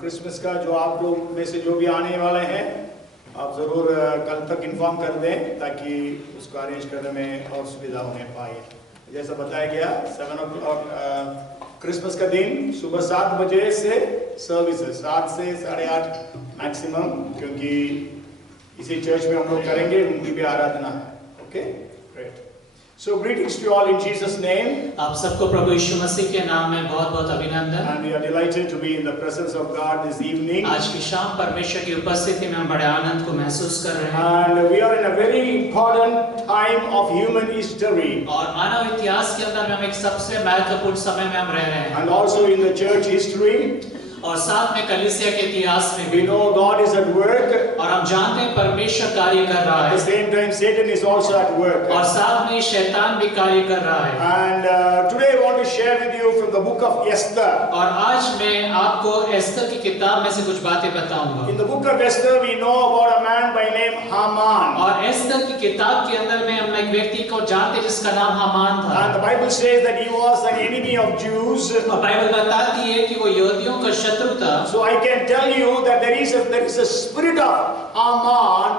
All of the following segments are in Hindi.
क्रिसमस का जो आप लोग में से जो भी आने वाले हैं, आप ज़रूर कल तक इन्फॉर्म कर दें ताकि उसको अरेंज करने में और सुविधा होने पाए। जैसा बताया गया 7 o'clock क्रिसमस का दिन सुबह 7 बजे से सर्विस है, 7 से 8:30 मैक्सिमम, क्योंकि इसी चर्च में हम लोग करेंगे, उनकी भी आराधना है। Okay, great. So greetings to you all in Jesus' name. आप सबको प्रभु यीशु मसीह के नाम में बहुत-बहुत अभिनंदन। And we are delighted to be in the presence of God this evening. आज की शाम परमेश्वर की उपस्थिति में हम बड़े आनंद को महसूस कर रहे हैं। And we are in a very important time of human history. और मानव इतिहास के अंदर में हम एक सबसे महत्वपूर्ण समय में हम रह रहे हैं। And also in the church history. और साथ में कलीसिया के इतिहास में We know God is at work. और हम जानते हैं परमेश्वर कार्य कर रहा At है। the same time, Satan is also at work. और साथ में शैतान भी कार्य कर रहा है। And today I want to share with you from the book of Esther. और आज मैं आपको एस्तर की किताब में से कुछ बातें बताऊंगा। In the book of Esther, we know about a man by name Haman. और एस्तर की किताब के अंदर में हम एक व्यक्ति को जानते हैं जिसका नाम हामान था। And the Bible says that he was an enemy of Jews. और बाइबल बताती है कि वो यहूदियों का शत्रु था। So I can tell you that there is a spirit of Haman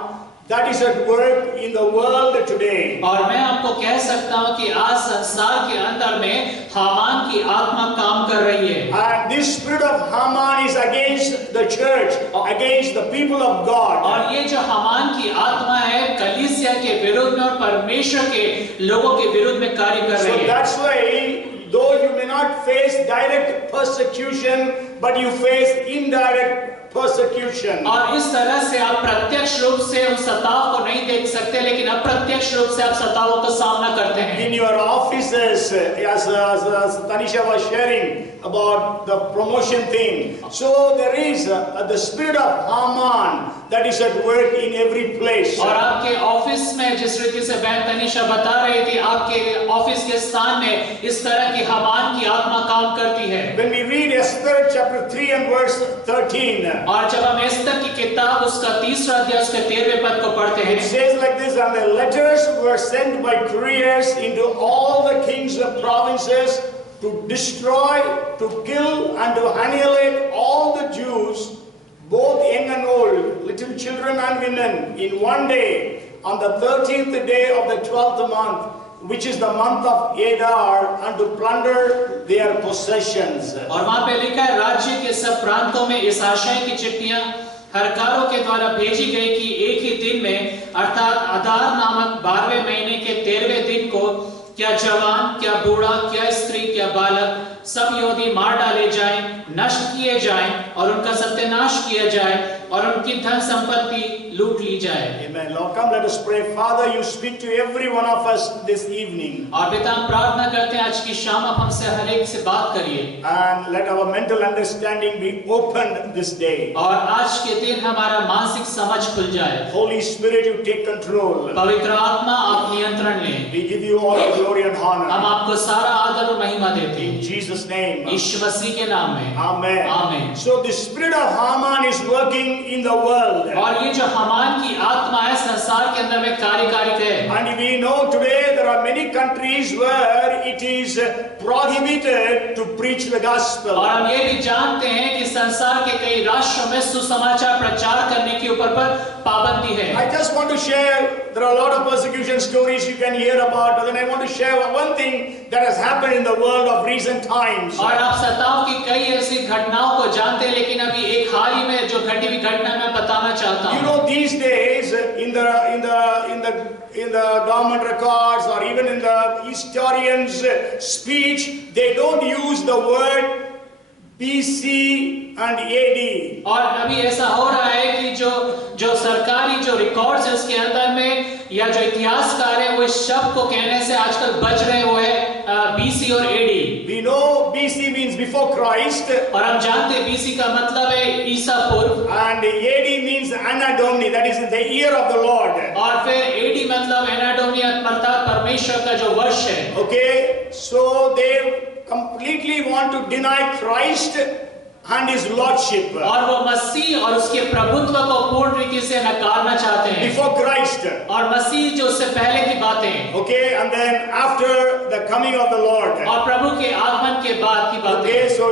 that is at work in the world today. और मैं आपको कह सकता हूँ कि आज संसार के अंदर में हामान की आत्मा काम कर रही है। And this spirit of Haman is against the church, against the people of God. और ये जो हामान की आत्मा है कलीसिया के विरुद्ध में और परमेश्वर के लोगों के विरुद्ध में कार्य कर रही So है। that's why, though you may not face direct persecution, but you face indirect persecution. और इस तरह से आप प्रत्यक्ष रूप से उन सताव को नहीं देख सकते, लेकिन अप्रत्यक्ष रूप से आप सतावों का सामना करते हैं। In your offices, as Tanisha was sharing about the promotion thing, so there is the spirit of Haman that is at work in every place. और आपके ऑफिस में जिस रीति से बहन तनिषा बता रही थी, आपके ऑफिस के स्थान में इस तरह की हामान की आत्मा काम करती है। When we read Esther chapter 3 and verse 13, और जब हम एस्तर की किताब उसका 3रा अध्याय उसके 13वें पद को पढ़ते it हैं, says like this: and the letters were sent by couriers into all the kings of provinces to destroy, to kill, and to annihilate all the Jews, both young and old, little children and women, in one day, on the 13th day of the 12th month, which is the month of Adar, and to plunder their possessions. और वहां पे लिखा है, राज्य के सब प्रांतों में इस आशय की चिट्ठियां हरकारों के द्वारा भेजी गई कि एक ही दिन में अर्थात अदार नामक 12वें महीने के 13वें दिन को क्या जवान, क्या बूढ़ा, क्या स्त्री, क्या बालक, सब यहूदी मार डाले जाएं, नष्ट किए जाएं और उनका सत्यानाश किया जाए और उनकी धन संपत्ति लूट ली जाए। Amen. Lord, come, let us pray. Father, you speak to every one of us this evening. और पिता हम प्रार्थना करते हैं आज की शाम आप हमसे हर एक से बात करिए। And let our mental understanding be opened this day. और आज के दिन हमारा मानसिक समझ खुल जाए। Holy Spirit, you take control. पवित्र आत्मा आप नियंत्रण लें। We give you all the glory and हम honor. आपको सारा आदर और महिमा देते In हैं Jesus' name. यीशु मसीह के नाम में। Amen. आमीन। So the spirit of Haman is working in the world. और ये जो हामान की आत्मा है संसार के अंदर में कार्यकारी है। And we know today there are many countries where it is prohibited to preach the gospel. और हम ये भी जानते हैं कि संसार के कई राष्ट्रों में सुसमाचार प्रचार करने के ऊपर पर पाबंदी है। I just want to share, there are a lot of persecution stories you can hear about, but then I want to share one thing that has happened in the world of recent times. और आप सताव की कई ऐसी घटनाओं को जानते हैं, लेकिन अभी एक हाल ही में जो घटी हुई घटना मैं बताना चाहता You हूँ। know, these days in the government records or even in the historians' speech, they don't use the word BC and AD. और अभी ऐसा हो रहा है कि जो सरकारी जो रिकॉर्ड्स है उसके अंदर में या जो इतिहासकार है वो इस शब्द को कहने से आजकल बच रहे हुए BC और AD। We know BC means before Christ और हम जानते हैं BC का मतलब है ईसा पूर्व and AD means Anno Domini, that is the year of the Lord. और फिर AD मतलब एना डोमिनी अर्थात परमेश्वर का जो वर्ष है। Okay, so they completely want to deny Christ and his lordship. और वो मसीह और उसके प्रभुत्व को पूर्ण रीति से नकारना चाहते हैं। Before Christ. और मसीह जो उससे पहले की बातें। Okay, and then after the coming of the Lord. और प्रभु के आगमन के बाद की बातें। Okay, so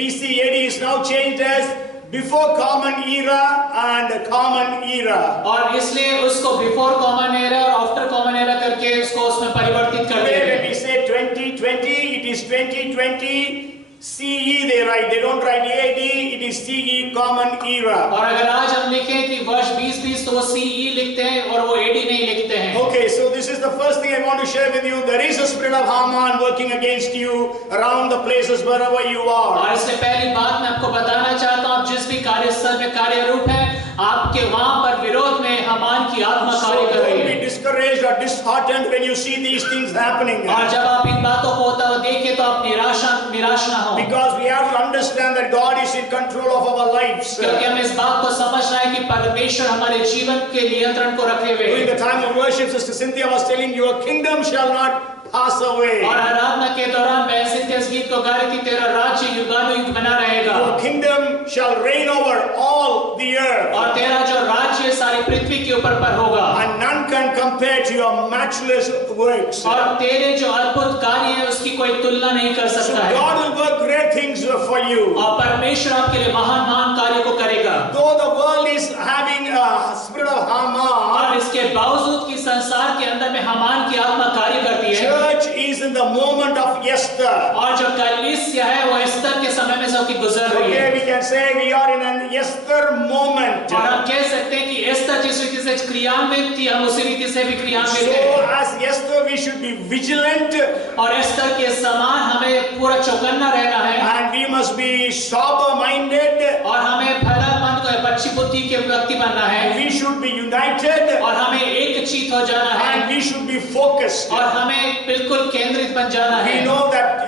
BC AD is now changed as before common era and common era. और इसलिए उसको बिफोर कॉमन एरा और आफ्टर कॉमन एरा करके उसको उसमें परिवर्तित कर Today दिया। when we say 2020, it is 2020 CE they write. They don't write AD, it is CE common era. और अगर आज हम लिखें कि वर्ष 2020 तो वो CE लिखते हैं और वो AD नहीं लिखते हैं। Okay, so this is the first thing I want to share with you. There is a spirit of Haman working against you around the places wherever you are. और इससे पहली बात मैं आपको बताना चाहता हूँ, आप जिस भी कार्यस्थल में कार्यरूप है, आपके वहां पर विरोध में हामान की आत्मा कार्य कर रही Don't है। be discouraged or disheartened when you see these things happening. और जब आप इन बातों को होता हुआ देखें तो आप निराश ना हो, Because we have to understand that God is in control of our lives. क्योंकि हम इस बात को समझना है कि परमेश्वर हमारे जीवन के नियंत्रण को रखे हुए During हैं। the time of worship, Sister Cynthia was telling you, your kingdom shall not pass away. और आराधना के दौरान मैं सिंथिया इस गीत को गा रही थी, तेरा राज्य युगानुयुग बना रहेगा Your kingdom shall reign over all the earth. और तेरा जो राज्य सारी पृथ्वी के ऊपर पर होगा And none can compare to your matchless works. और तेरे जो अद्भुत कार्य है उसकी कोई तुलना नहीं कर So सकता है। God will work great things for you. और परमेश्वर आपके लिए महान महान कार्य को करेगा। Though the world is having a spirit of Haman, और इसके बावजूद कि संसार के अंदर में हामान की आत्मा कार्य करती है, church is in the moment of Esther. और जो कलीसिया है वो एस्तर के समय में से होकर गुजर रही है। Okay, we can say we are in an Esther moment. और हम कह सकते हैं कि एस्तर जिस रीति से क्रियान्वित थी, हम उसी रीति से भी क्रियान्वित So हैं। as Esther, we should be vigilant और एस्तर के समान हमें पूरा चौकन्ना रहना है and we must be sober-minded. और हमें भलामंद को अच्छी बुद्धि के व्यक्ति बनना है We should be united और हमें एक चित हो जाना है and we should be focused. और हमें बिल्कुल केंद्रित बन जाना है। We know that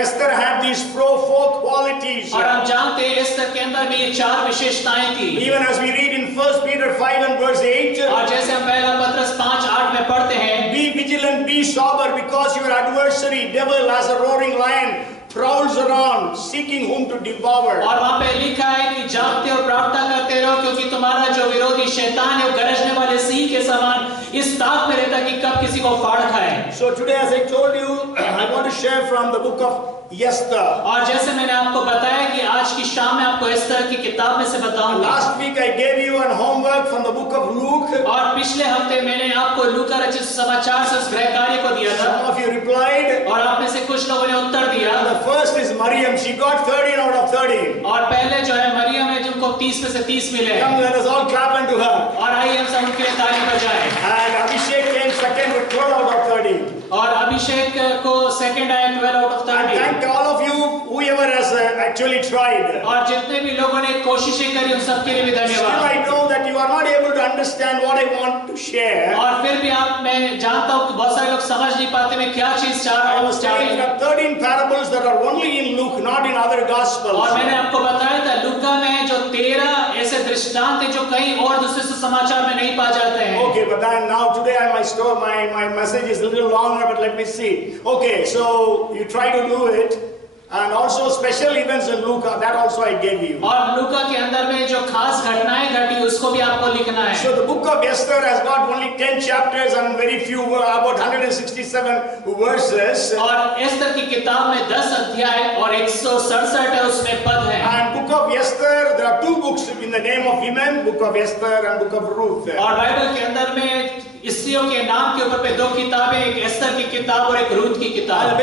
Esther had these four qualities. और हम जानते हैं एस्तर के अंदर में ये चार विशेषताएं थी। Even as we read in 1 Peter 5 and verse 8, और जैसे हम पहला पत्रस 5:8 में पढ़ते हैं, be vigilant, be sober, because your adversary, devil, as a roaring lion, prowls around, seeking whom to devour. और वहाँ पे लिखा है कि जागते और प्रार्थना करते रहो, क्योंकि तुम्हारा जो विरोधी शैतान है वो गरजने वाले सिंह के समान इस ताक में रहता कि कब किसी को फाड़ खाए। So today, as I told you, I want to share from the book of Esther. और जैसे मैंने आपको बताया कि आज की शाम में आपको एस्तर की किताब में से बताऊंगा। Last week I gave you an homework from the book of Luke. और पिछले हफ्ते मैंने आपको लूका रचित समाचार से उस गृह कार्य को दिया था Some of you replied. और आप में से कुछ लोगों ने उत्तर दिया। The first is Mariam. She got 13 out of 30. और पहले जो है मरियम है जिनको 30 में से 30 मिले। Come, let us all clap unto her. और आइए हम सब उनके लिए ताली बजाएं। And Abhishek came second with 12 out of 30. और अभिषेक को सेकंड आया 12 out of And 30। thank all of you, whoever has actually tried. और जितने भी लोगों ने कोशिशें करी उन सबके लिए भी Still, धन्यवाद। I know that you are not able to understand what I want to share. और फिर भी मैं जानता हूँ कि बहुत सारे लोग समझ नहीं पाते मैं क्या चीज चाह रहा I हूँ। was telling you that 13 parables that are only in Luke, not in other gospels. और मैंने आपको बताया था लूका में जो 13 ऐसे दृष्टांत हैं जो कहीं और दूसरे समाचार में नहीं पा जाते हैं। Okay, but then now today my message is a little longer, but let me see. Okay, so you try to do it. And also special events in Luke, that also I gave you. और लूका के अंदर में जो खास घटनाएं घटी उसको भी आपको लिखना है। So the book of Esther has got only 10 chapters and very few, about 167 verses. और एस्तर की किताब में 10 अध्याय और 167 है उसमें पद है। And book of Esther, there are two books in the name of women, book of Esther and book of Ruth. और बाइबल के अंदर में स्त्रियों के नाम के ऊपर पे दो किताबें, एक एस्तर की किताब और एक रूथ की And a किताब।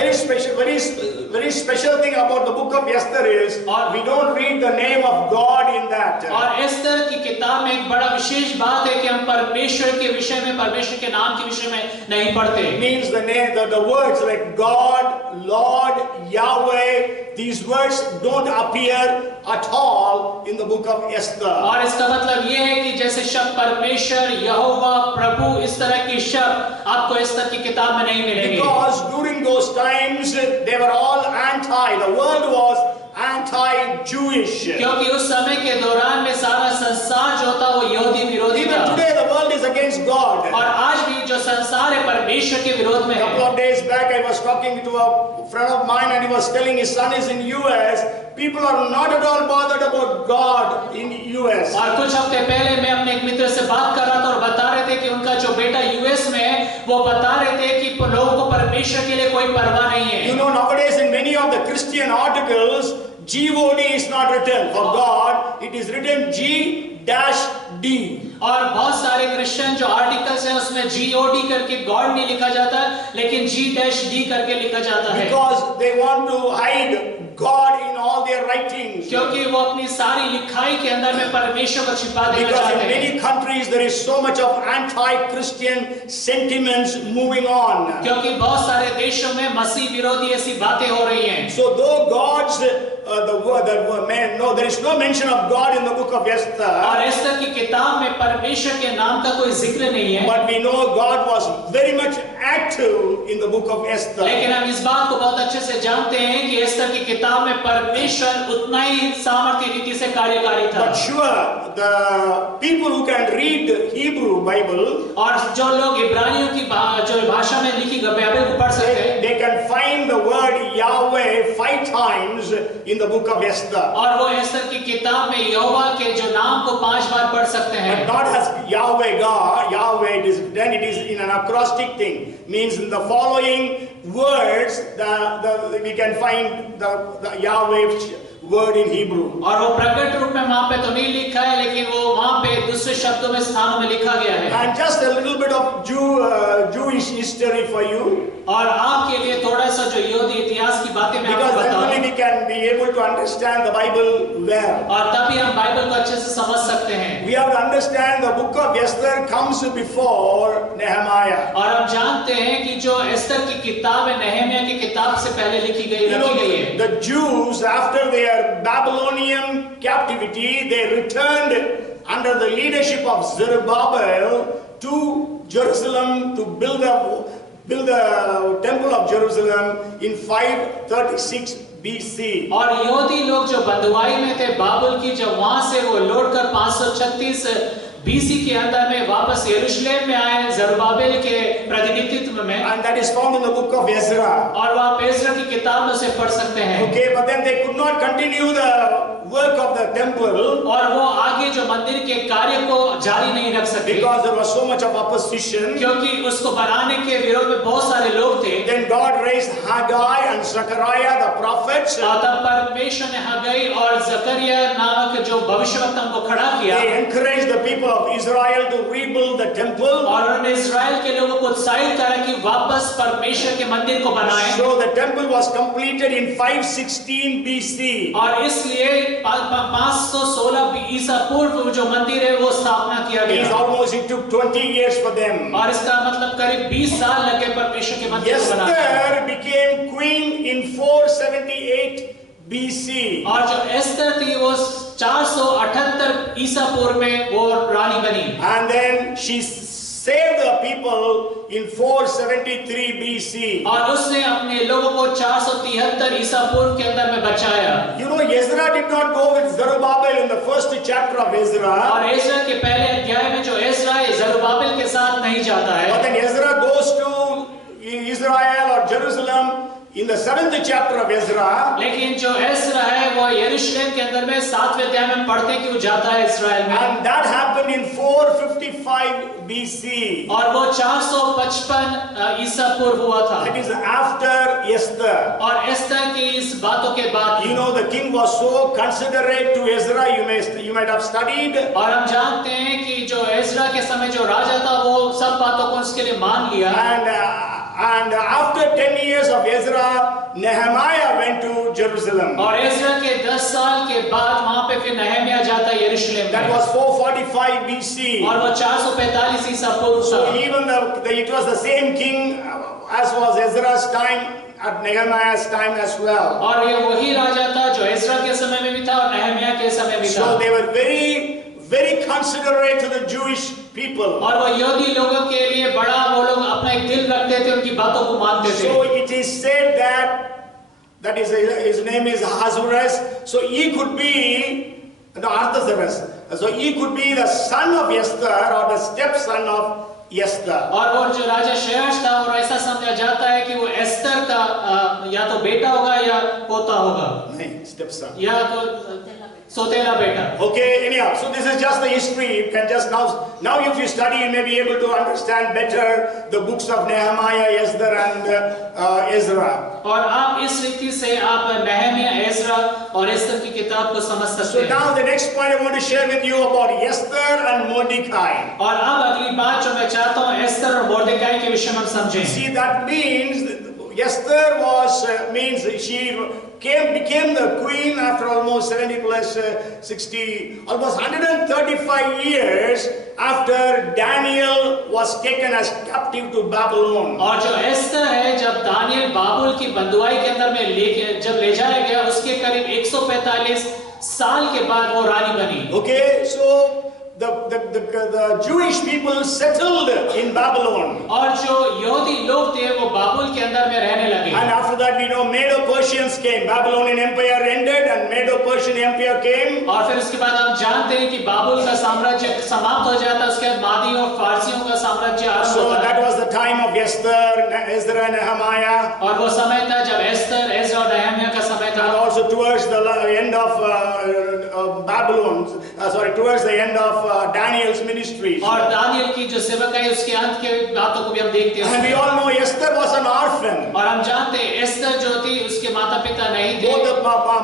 very special thing about the book of Esther is we don't read the name of God in that. और एस्तर की किताब में एक बड़ा विशेष बात है कि हम परमेश्वर के विषय में, परमेश्वर के नाम के विषय में नहीं पढ़ते। It means the name, the words like God, Lord, Yahweh, these words don't appear at all in the book of Esther. और इसका मतलब ये है कि जैसे शब्द परमेश्वर, यहोवा, प्रभु, इस तरह के शब्द आपको एस्तर की किताब में नहीं मिलेंगे। Because during those times they were all anti. The world was anti-Jewish. क्योंकि उस समय के दौरान में सारा संसार जो था वो यहूदी विरोधी Even था। today the world is against God. और आज भी जो संसार है परमेश्वर के विरोध में A couple है। of days back, I was talking to a friend of mine, and he was telling his son is in US. People are not at all bothered about God in US. और कुछ हफ्ते पहले मैं अपने एक मित्र से बात कर रहा था और बता रहे थे कि उनका जो बेटा यूएस में है, वो बता रहे थे कि लोगों को परमेश्वर के लिए कोई परवाह नहीं है। You know, nowadays in many of the Christian articles, God is not written for God, it is written G-D. और बहुत सारे क्रिश्चियन जो आर्टिकल्स हैं उसमें GOD करके गॉड नहीं लिखा जाता, लेकिन G-D करके लिखा जाता है। Because they want to hide God in all their writings. क्योंकि वो अपनी सारी लिखाई के अंदर में परमेश्वर को छिपा देना Because in चाहते हैं। many countries there is so much of anti-Christian sentiments moving on. क्योंकि बहुत सारे देशों में मसीह विरोधी ऐसी बातें हो रही हैं। So though God's there is no mention of God in the book of Esther. और एस्तर की किताब में परमेश्वर के नाम का कोई जिक्र नहीं है। But we know God was very much active in the book of Esther. लेकिन हम इस बात को बहुत अच्छे से जानते हैं कि एस्तर की किताब में परमेश्वर उतना ही सामर्थ्य रीति से कार्यकारी था। But sure, the people who can read Hebrew Bible, और जो लोग इब्रानियों की जो भाषा में लिखी गई बाइबल को पढ़ सकते हैं, they can find the word Yahweh 5 times in the book of Esther. और वो एस्तर की किताब में यहोवा के जो नाम को 5 बार पढ़ सकते हैं। But not as Yahweh God, Yahweh it is in an acrostic thing. Means in the following words, we can find the Yahweh word in Hebrew. और वो प्रकट रूप में वहां पे तो नहीं लिखा है, लेकिन वो वहां पे दूसरे शब्दों में स्थानों में लिखा गया है। And just a little bit of Jewish history for you. और आपके लिए थोड़ा सा जो यहूदी इतिहास की बातें मैं आपको Because then only बताऊं, we can be able to understand the Bible well. और तभी हम बाइबल को अच्छे से समझ सकते हैं। We have to understand the book of Esther comes before Nehemiah. और हम जानते हैं कि जो एस्तर की किताब है नहम्याह की किताब से पहले लिखी गई You know, रखी गई है। the Jews after their Babylonian captivity, they returned under the leadership of Zerubbabel to Jerusalem to build the temple of Jerusalem in 536 BC. और यहूदी लोग जो बंधुआई में थे बाबुल की, जब वहां से वो लौटकर 536 BC के अंदर में वापस यरूशलेम में आए जरुब्बाबेल के प्रतिनिधित्व में, And that is found in the book of Ezra. और वो आप एज्रा की किताब में से पढ़ सकते हैं। Okay, but then they could not continue the work of the temple और वो आगे जो मंदिर के कार्य को जारी नहीं रख सके, because there was so much of opposition. क्योंकि उसको बनाने के विरोध में बहुत सारे लोग थे। Then God raised Haggai and Zechariah the prophets. तब परमेश्वर ने हग्गई और जकरिया नामक जो भविष्यवक्ताओं को खड़ा किया, They encouraged the people of Israel to rebuild the temple. और उन्होंने इस्राएल के लोगों को उत्साहित करा कि वापस परमेश्वर के मंदिर को बनाएं। So the temple was completed in 516 BC. और इसलिए 516 ईसा पूर्व जो मंदिर है वो स्थापना किया It गया। took 20 years for them. और इसका मतलब करीब 20 साल लगे परमेश्वर के मंदिर को बनाने। Esther became queen in 478 BC. और जो एस्तर थी वो 478 ईसा पूर्व में वो रानी बनी। And then she saved the people in 473 BC. और उसने अपने लोगों को 473 ईसा पूर्व के अंदर में बचाया। You know, Ezra did not go with Zerubbabel in the first chapter of Ezra. और एज्रा के पहले अध्याय में जो एज्रा है जरुब्बाबेल के साथ नहीं जाता है। But then Ezra goes to Israel or Jerusalem in the 7th chapter of Ezra. लेकिन जो एज्रा है वो यरूशलेम के अंदर में 7वें अध्याय में पढ़ते हैं कि वो जाता है इस्राएल में। And that happened in 455 BC. और वो 455 ईसा पूर्व हुआ था। That is after Esther. और एस्तर की इस बातों के बाद, You know, the king was so considerate to Ezra. You might have studied. और हम जानते हैं कि जो एज्रा के समय जो राजा था वो सब बातों को उसके लिए मान लिया। And after 10 years of Ezra, Nehemiah went to Jerusalem. और एज्रा के 10 साल के बाद वहां पे फिर नहम्याह जाता है यरूशलेम That में। was 445 BC. और वो 445 ईसा पूर्व So था। even it was the same king as was Ezra's time, at Nehemiah's time as well. और ये वही राजा था जो एज्रा के समय में भी था और नहम्याह के समय भी था। So they were very considerate to the Jewish people. और वो यहूदी लोगों के लिए बड़ा वो लोग अपना एक दिल रखते थे, उनकी बातों को मानते थे। So it is said that his name is Ahasuerus. So he could be Artaxerxes. So he could be the son of Esther or the stepson of Esther. और वो जो राजा शेहश था, और ऐसा समझा जाता है कि वो एस्तर का या तो बेटा होगा या पोता होगा, नहीं, stepson. या तो सोतेला बेटा। Okay, anyhow, so this is just the history. You can just now if you study, you may be able to understand better the books of Nehemiah, Esther, and Ezra. और आप इस रीति से आप नहम्याह, एज्रा और एस्तर की किताब को समझ सकते So हैं। now the next point I want to share with you about Esther and Mordecai. और अब अगली बात जो मैं चाहता हूँ एस्तर और मोर्देकाई के विषय में हम समझें। See, that means Esther means she became the queen after almost 70 plus 60, almost 135 years after Daniel was taken as captive to Babylon. और जो एस्तर है, जब दानियल बाबुल की बंदुआई के अंदर में जब ले जाया गया, उसके करीब 145 साल के बाद वो रानी बनी। Okay, so the Jewish people settled in Babylon. और जो यहूदी लोग थे वो बाबुल के अंदर में रहने लगे। And after that we know Medo-Persians came. Babylonian Empire ended and Medo-Persian Empire came. और फिर उसके बाद हम जानते हैं कि बाबुल का साम्राज्य समाप्त हो जाता है, उसके बाद मादी और फारसियों का साम्राज्य आरंभ So होता है। that was the time of Esther, Ezra and Nehemiah. और वो समय था जब एस्तर, एज्रा और नहम्याह का समय था। And also towards the end of Babylon, towards the end of Daniel's ministry. और दानियल की जो सेवकाई उसके अंत के बातों को भी हम देखते हैं। And we all know Esther was an orphan. और हम जानते हैं एस्तर जो थी उसके माता पिता नहीं थे। Both the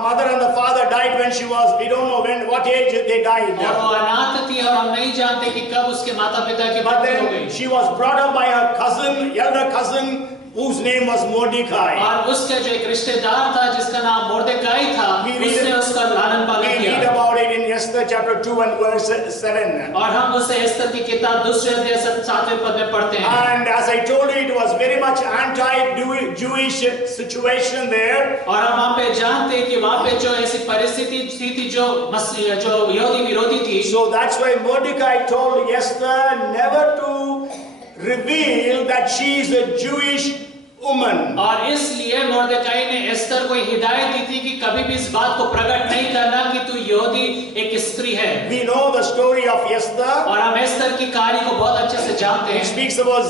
mother and the father died when she was, we don't know what age they died. और वो अनाथ थी और हम नहीं जानते कि कब उसके माता पिता की But मृत्यु हो then गई। she was brought up by her cousin, elder cousin, whose name was Mordecai. और उसका जो एक रिश्तेदार था जिसका नाम मोर्देकाई था, उसने उसका लालन पालन We read किया। about it in Esther chapter 2 and verse 7. और हम उसे एस्तर की किताब दूसरे अध्याय 7वें पद में पढ़ते हैं। And as I told you, it was very much anti-Jewish situation there. और हम वहाँ पे जानते हैं कि वहाँ पे जो ऐसी परिस्थिति थी जो यहूदी विरोधी थी। So that's why Mordecai told Esther never to reveal that she is a Jewish woman. और इसलिए मोर्देकाई ने एस्तर को हिदायत दी थी कि कभी भी इस बात को प्रकट नहीं करना कि तू यहूदी एक स्त्री है। We know the story of Esther. और हम एस्तर की कहानी को बहुत अच्छे से जानते He हैं। speaks about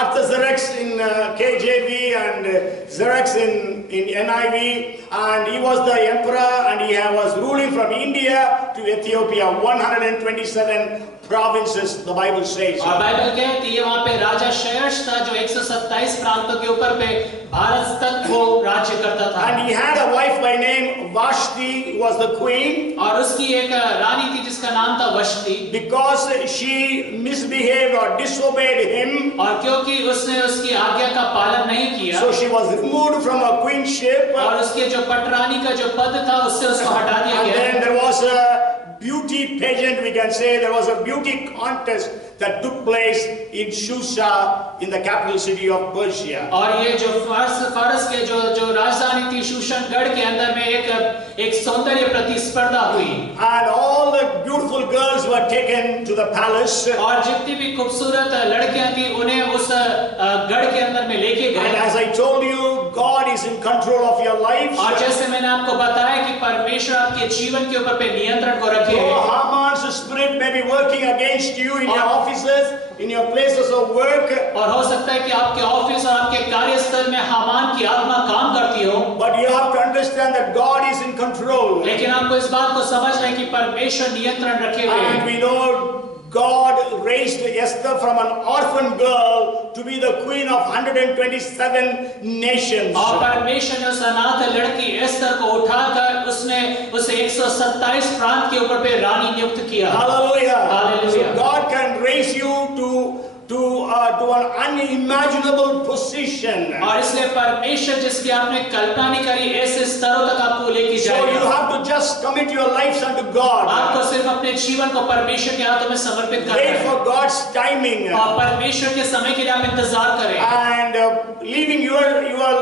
Artaxerxes in KJV and Xerxes in NIV, and he was the emperor and he was ruling from India to Ethiopia, 127 provinces, the Bible says. और बाइबल कहती है वहाँ पे राजा शेहश था जो 127 प्रांतों के ऊपर पे भारत तक वो राज्य करता था। And he had a wife by name Vashti, who was the queen. और उसकी एक रानी थी जिसका नाम था वष्टी। Because she misbehaved or disobeyed him, और क्योंकि उसने उसकी आज्ञा का पालन नहीं किया, so she was removed from her queenship. और उसके जो पटरानी का जो पद था उससे उसको हटा दिया And गया। then there was a beauty pageant, we can say. There was a beauty contest that took place in Shusha, in the capital city of Persia. और ये जो फारस के जो राजधानी थी शूशनगढ़ के अंदर में एक सौंदर्य प्रतिस्पर्धा हुई। And all the beautiful girls were taken to the palace. और जितनी भी खूबसूरत लड़कियां थी उन्हें उस गढ़ के अंदर में लेके And गए। as I told you, God is in control of your life. और जैसे मैंने आपको बताया कि परमेश्वर आपके जीवन के ऊपर पे नियंत्रण को रखे Though है। Haman's spirit may be working against you in your offices, in your places of work, और हो सकता है कि आपके ऑफिस और आपके कार्यस्थल में हामान की आत्मा काम करती हो, but you have to understand that God is in control. लेकिन आपको इस बात को समझना है कि परमेश्वर नियंत्रण रखे हुए And हैं। we know God raised Esther from an orphan girl to be the queen of 127 nations. और परमेश्वर ने उस अनाथ लड़की एस्तर को उठाकर उसने उसे 127 प्रांत के ऊपर पे रानी नियुक्त किया। Hallelujah. Hallelujah. So God can raise you to an unimaginable position. और इसलिए परमेश्वर जिसकी आपने कल्पना नहीं करी ऐसे स्तरों तक आपको लेके So you जाएगा। have to just commit your lives unto God. आपको सिर्फ अपने जीवन को परमेश्वर के हाथों में समर्पित करना Wait है for God's timing. और परमेश्वर के समय के लिए आप इंतजार करें And leaving your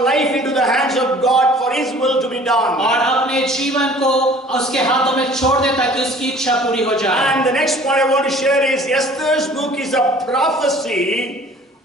life into the hands of God for His will to be done. और अपने जीवन को उसके हाथों में छोड़ दे ताकि उसकी इच्छा पूरी हो जाए। And the next point I want to share is Esther's book is a prophecy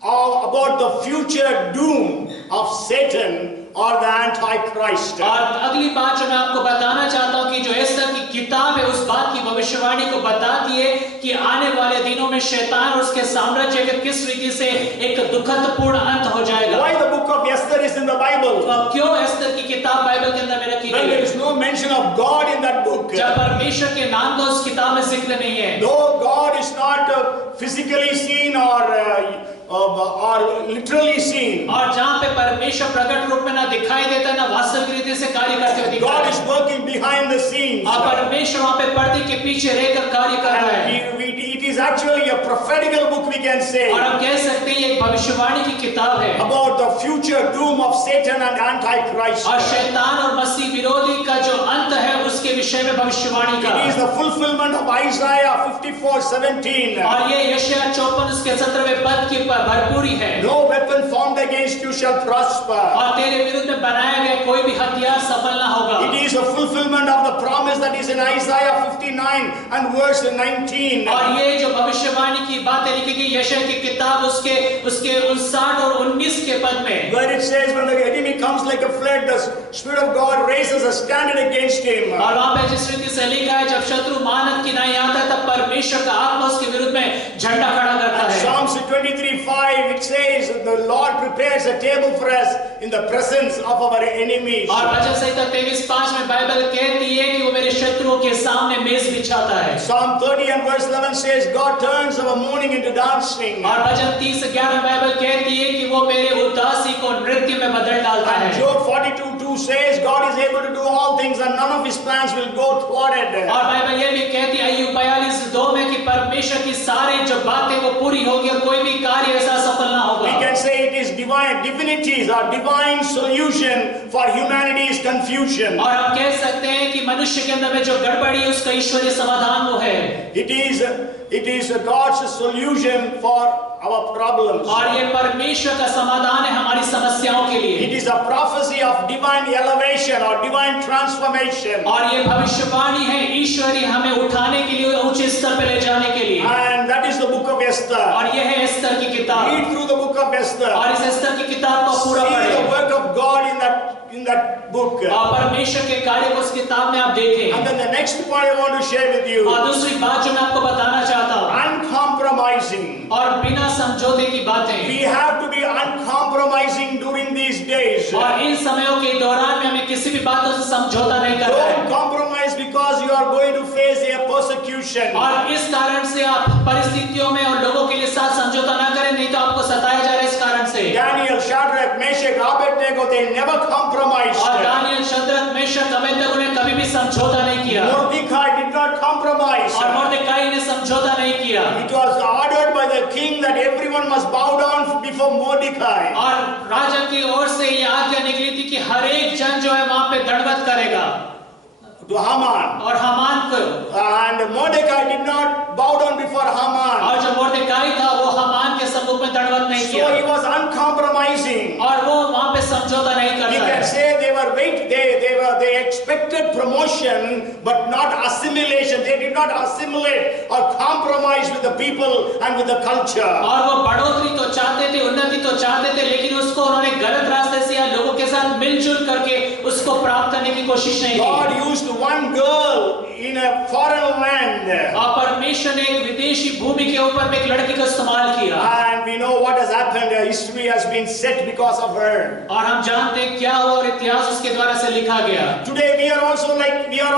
about the future doom of Satan or the Antichrist. और अगली बात जो मैं आपको बताना चाहता हूँ कि जो एस्तर की किताब है उस बात की भविष्यवाणी को बताती है कि आने वाले दिनों में शैतान और उसके साम्राज्य का किस रीति से एक दुखदपूर्ण अंत हो जाएगा। Why the book of Esther is in the Bible? तो अब क्यों एस्तर की किताब बाइबल के अंदर में रखी When गई there है? is no mention of God in that book. जब परमेश्वर के नाम का उस किताब में जिक्र नहीं है, Though God is not physically seen or literally seen. और जहाँ पे परमेश्वर प्रकट रूप में ना दिखाई देता ना वास्तविक रीति से कार्य करते हुए दिखता God है, is working behind the scenes. और परमेश्वर वहाँ पे पर्दे के पीछे रहकर कार्य कर रहा है। It is actually a prophetical book, we can say, और हम कह सकते हैं ये एक भविष्यवाणी की किताब है about the future doom of Satan and Antichrist. और शैतान और मसीह विरोधी का जो अंत है उसके विषय में भविष्यवाणी का। It is the fulfillment of Isaiah 54:17. और ये यशायाह 54 उसके 17वें पद की भरपूरी है। No weapon formed against you shall prosper. और तेरे विरुद्ध में बनाया गया कोई भी हथियार सफल ना होगा। It is a fulfillment of the promise that is in Isaiah 59 and verse 19. और ये जो भविष्यवाणी की बातें लिखी गई यशायाह की किताब उसके 59 और 19 के पद में, Where it says when the enemy comes like a flood, the Spirit of God raises a standard against him. और वहाँ पे जिस रीति से लिखा है जब शत्रु मानव की नहीं आता तब परमेश्वर का आत्मा उसके विरुद्ध में झंडा खड़ा करता है। Psalms 23:5 it says the Lord prepares a table for us in the presence of our enemies. और भजन संहिता 23:5 में बाइबल कहती है कि वो मेरे शत्रुओं के सामने मेज बिछाता है। Psalm 30 and verse 11 says God turns our mourning into dancing. और भजन 30:11 में बाइबल कहती है कि वो मेरे उदासी को नृत्य में बदल डालता है। Job 42:2 says God is able to do all things and none of his plans will go thwarted. और बाइबल ये भी कहती है अय्यूब 42:2 में कि परमेश्वर की सारी जो बातें वो पूरी होगी और कोई भी कार्य ऐसा सफल ना We होगा। can say it is divine divinities or divine solution for humanity's confusion. और हम कह सकते हैं कि मनुष्य के अंदर में जो गड़बड़ी है उसका ईश्वरीय समाधान वो है। It is God's solution for our problems. और ये परमेश्वर का समाधान है हमारी समस्याओं के लिए। It is a prophecy of divine elevation or divine transformation. और ये भविष्यवाणी है ईश्वरी हमें उठाने के लिए उच्च स्तर पे ले जाने के लिए। And that is the book of Esther. और ये है एस्तर की किताब। Read through the book of Esther. और इस एस्तर की किताब को पूरा See the पढ़ें work of God in that book. और परमेश्वर के कार्य को उस किताब में आप देखें। And then the next point I want to share with you. और दूसरी बात जो मैं आपको बताना चाहता हूँ, Uncompromising. और बिना समझौते की बातें। We have to be uncompromising during these days. और इन समयों के दौरान में हमें किसी भी बातों से समझौता नहीं करना है। Don't compromise because you are going to face a persecution. और इस कारण से आप परिस्थितियों में और लोगों के लिए साथ समझौता ना करें, नहीं तो आपको सताया जा रहा है इस कारण से। Daniel, Shadrach, Meshach, Abednego, they never compromised. और दानियल, शद्रक, मेशक, अबेदnego ने कभी भी समझौता नहीं किया। Mordecai did not compromise. और मोर्देकाई ने समझौता नहीं किया। It was ordered by the king that everyone must bow down before Mordecai. और राजा की ओर से ये आज्ञा निकली थी कि हर एक जन जो है वहां पे दंडवत करेगा To Haman. और हामान को। And Mordecai did not bow down before Haman. और जो मोर्देकाई था वो हामान के सम्मुख में दंडवत नहीं So किया he was uncompromising. और वो वहां पे समझौता नहीं We करता can है। say they expected promotion but not assimilation. They did not assimilate or compromise with the people and with the culture. और वो बढ़ोतरी तो चाहते थे, उन्नति तो चाहते थे, लेकिन उसको उन्होंने गलत रास्ते से या लोगों के साथ मिलजुल करके उसको प्राप्त करने की कोशिश नहीं की। God used one girl in a foreign land. और परमेश्वर ने एक विदेशी भूमि के ऊपर में एक लड़की को इस्तेमाल किया। And we know what has happened. History has been set because of her. और हम जानते हैं क्या हुआ और इतिहास उसके द्वारा से लिखा गया। Today we are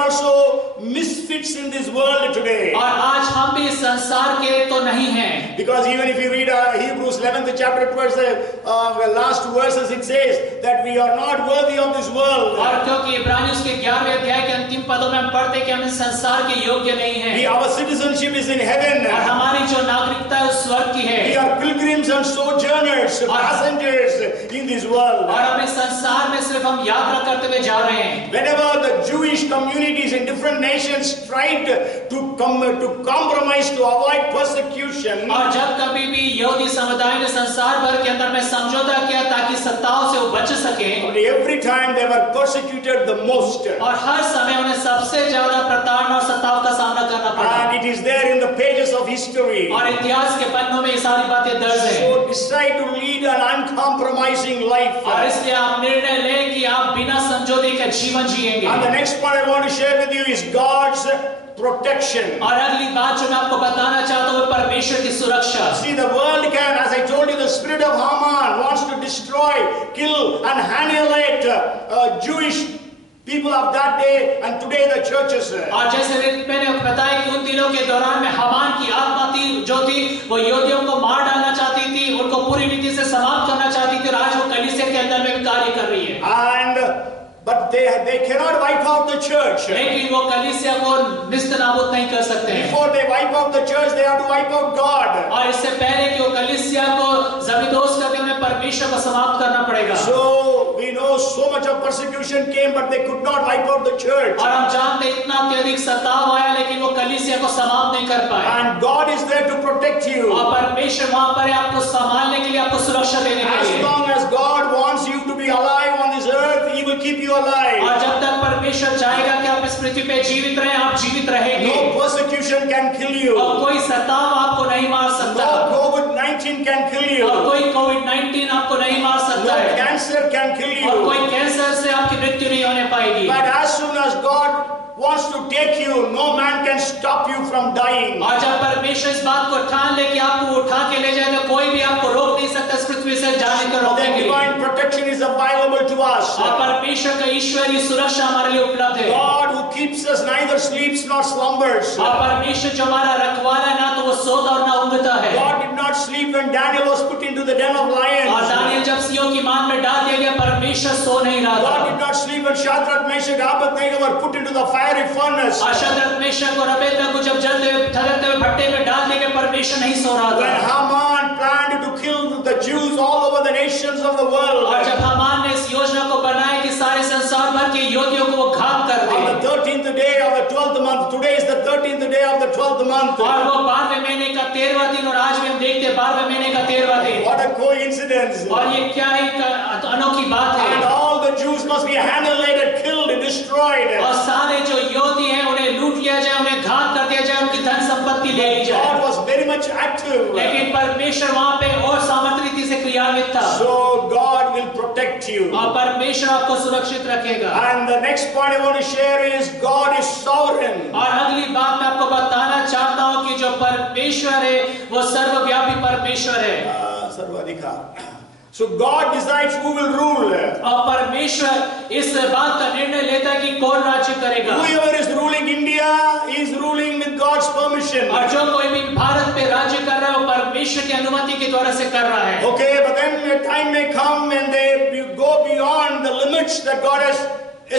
also misfits in this world today. और आज हम भी इस संसार के तो नहीं हैं। Because even if you read Hebrews 11th chapter towards the last verses, it says that we are not worthy of this world. और क्योंकि इब्रानियों के 11वें अध्याय के अंतिम पदों में हम पढ़ते हैं कि हम इस संसार के योग्य नहीं हैं। Our citizenship is in heaven. और हमारी जो नागरिकता है उस स्वर्ग की है। We are pilgrims and sojourners, passengers in this world. और हम इस संसार में सिर्फ हम यात्रा करते हुए जा रहे हैं। Whenever the Jewish communities in different nations tried to compromise to avoid persecution, और जब कभी भी यहूदी समुदाय ने संसार भर के अंदर में समझौता किया ताकि सत्ताओं से वो बच सके, every time they were persecuted the most. और हर समय उन्हें सबसे ज्यादा प्रताड़ना और सताव का सामना करना पड़ा। And it is there in the pages of history. और इतिहास के पन्नों में ये सारी बातें दर्ज हैं। So decide to lead an uncompromising life. और इसलिए आप निर्णय लें कि आप बिना समझौते के जीवन जिएंगे। And the next point I want to share with you is God's protection. और अगली बात जो मैं आपको बताना चाहता हूँ परमेश्वर की सुरक्षा। See, the world can, as I told you, the spirit of Haman wants to destroy, kill, and annihilate Jewish people of that day and today the churches. और जैसे मैंने बताया कि उन दिनों के दौरान में हमान की आत्मा थी जो थी वो यहूदियों को मार डालना चाहती थी, उनको पूरी रीति से समाप्त करना चाहती थी और आज वो कलीसिया के अंदर में कार्य कर रही है। But they cannot wipe out the church. लेकिन वो कलीसिया को निस्तनाबूद नहीं कर सकते हैं। Before they wipe out the church, they have to wipe out God. और इससे पहले कि वो कलीसिया को जमींदोज करते उन्हें परमेश्वर को समाप्त करना पड़ेगा। So we know so much of persecution came, but they could not wipe out the church. और हम जानते हैं इतना अत्यधिक सताव आया लेकिन वो कलीसिया को समाप्त नहीं कर पाए। And God is there to protect you. और परमेश्वर वहाँ पर है आपको संभालने के लिए, आपको सुरक्षा देने के लिए। As long as God wants you to be alive on this earth, He will keep you alive. और जब तक परमेश्वर चाहेगा कि आप इस पृथ्वी पे जीवित रहें, आप जीवित रहेंगे। No persecution can kill you. और कोई सताव आपको नहीं मार सकता। No COVID-19 can kill you. और कोई कोविड-19 आपको नहीं मार सकता No है। cancer can kill you. और कोई कैंसर से आपकी मृत्यु नहीं होने पाएगी। But as soon as God wants to take you, no man can stop you from dying. और जब परमेश्वर इस बात को ठान ले कि आपको उठा के ले जाए तो कोई भी आपको रोक नहीं सकता इस पृथ्वी से जाने को रोकने के लिए। Divine protection is available to us. और परमेश्वर का ईश्वरीय सुरक्षा हमारे लिए उपलब्ध है। God who keeps us neither sleeps nor slumbers. और परमेश्वर जो हमारा रखवाला है ना तो वो सोता और ना ऊँघता है। God did not sleep when Daniel was put into the den of lions. और दानियल जब सिंहों की मान में डाल दिया गया परमेश्वर सो नहीं रहा था। God did not sleep when Shadrach, Meshach, Abednego were put into the fiery furnace. और शद्रक मेशक और अबेदnego को जब जलते हुए ठगरते हुए भट्टे में डाल दिया गया परमेश्वर नहीं सो रहा When था। Haman planned to kill the Jews all over the nations of the world. और जब हामान ने इस योजना को बनाया कि सारे संसार भर के यहूदियों को वो घात कर दे। On the 13th day of the 12th month. Today is the 13th day of the 12th month. और वो 12वें महीने का 13वां दिन और आज भी हम देखते हैं 12वें महीने का 13वां दिन। What a coincidence. और ये क्या एक अनोखी बात है। And all the Jews must be annihilated, killed, destroyed. और सारे जो यहूदी हैं उन्हें लूट लिया जाए, उन्हें घात कर दिया जाए, उनकी धन संपत्ति ले ली जाए। God was very much active. लेकिन परमेश्वर वहाँ पे और सामर्थ्य रीति से क्रियान्वित था। So God will protect you. और परमेश्वर आपको सुरक्षित रखेगा। And the next point I want to share is God is sovereign. और अगली बात मैं आपको बताना चाहता हूँ कि जो परमेश्वर है वो सर्वव्यापी परमेश्वर है। सर्वाधिकार. So God decides who will rule. और परमेश्वर इस बात का निर्णय लेता है कि कौन राज्य करेगा। Whoever is ruling India is ruling with God's permission. और जो कोई भी भारत पे राज्य कर रहा है वो परमेश्वर की अनुमति के द्वारा से कर रहा है। Okay, but then a time may come when they go beyond the limits that God has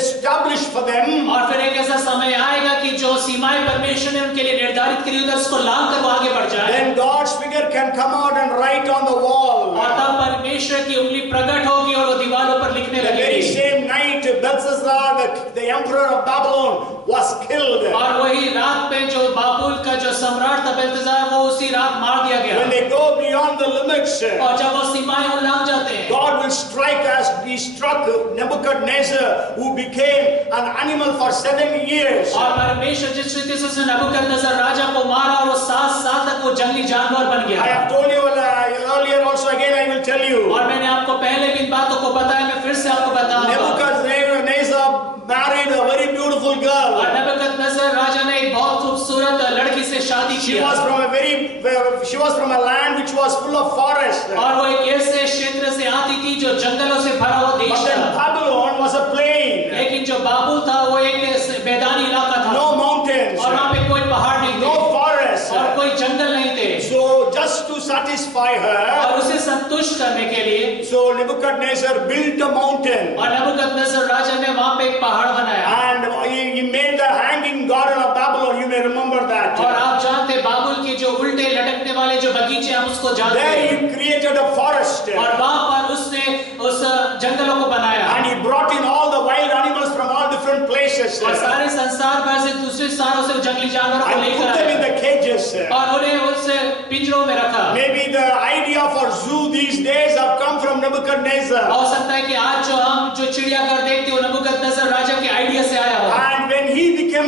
established for them. और फिर एक ऐसा समय आएगा कि जो सीमाएं परमेश्वर ने उनके लिए निर्धारित करी उधर उसको लांघ कर वो आगे बढ़ जाए। Then God's finger can come out and write on the wall. और तब परमेश्वर की उंगली प्रकट होगी और वो दीवारों पर लिखने The very लगेगी। same night Belshazzar, the emperor of Babylon, was killed. और वही रात पे जो बाबुल का जो सम्राट था बेल्तशार वो उसी रात मार दिया गया। When they go beyond the limits, और जब वो सीमाएं उल्लंघ जाते हैं God will strike as He struck Nebuchadnezzar, who became an animal for 7 years. और परमेश्वर जिस रीति से उसने नबूकदनेस्सर राजा को मारा और वो 7 साल तक वो जंगली जानवर बन I गया। have told you earlier also, again I will tell you. और मैंने आपको पहले भी इन बातों को बताया, मैं फिर से आपको बताऊंगा। Nebuchadnezzar married a very beautiful girl. और नबूकदनेस्सर राजा ने एक बहुत खूबसूरत लड़की से शादी She किया। was from a land which was full of forest. और वो एक ऐसे क्षेत्र से आती थी जो जंगलों से भरा हुआ देश But then था। Babylon was a plain. लेकिन जो बाबुल था वो एक मैदानी इलाका था। No mountains. और वहाँ पे कोई पहाड़ नहीं No थे forest. और कोई जंगल नहीं थे। So just to satisfy her, और उसे संतुष्ट करने के लिए so Nebuchadnezzar built a mountain. और नबूकदनेस्सर राजा ने वहाँ पे एक पहाड़ बनाया। And he made the hanging garden of Babylon. You may remember that. और आप जानते हैं बाबुल के जो उल्टे लटकने वाले जो बगीचे हम उसको जानते There हैं। he created a forest. और वहाँ पर उसने उस जंगलों को बनाया। And he brought in all the wild animals from all different places. और सारे संसार भर से दूसरे स्थानों से जंगली जानवरों को And लेकर put them in आया the cages. और उन्हें उस पिंजरों में रखा। Maybe the idea for zoo these days have come from Nebuchadnezzar. हो सकता है कि आज जो हम जो चिड़ियाघर देखते हो नबूकदनेस्सर राजा के आइडिया से आया हो। And when he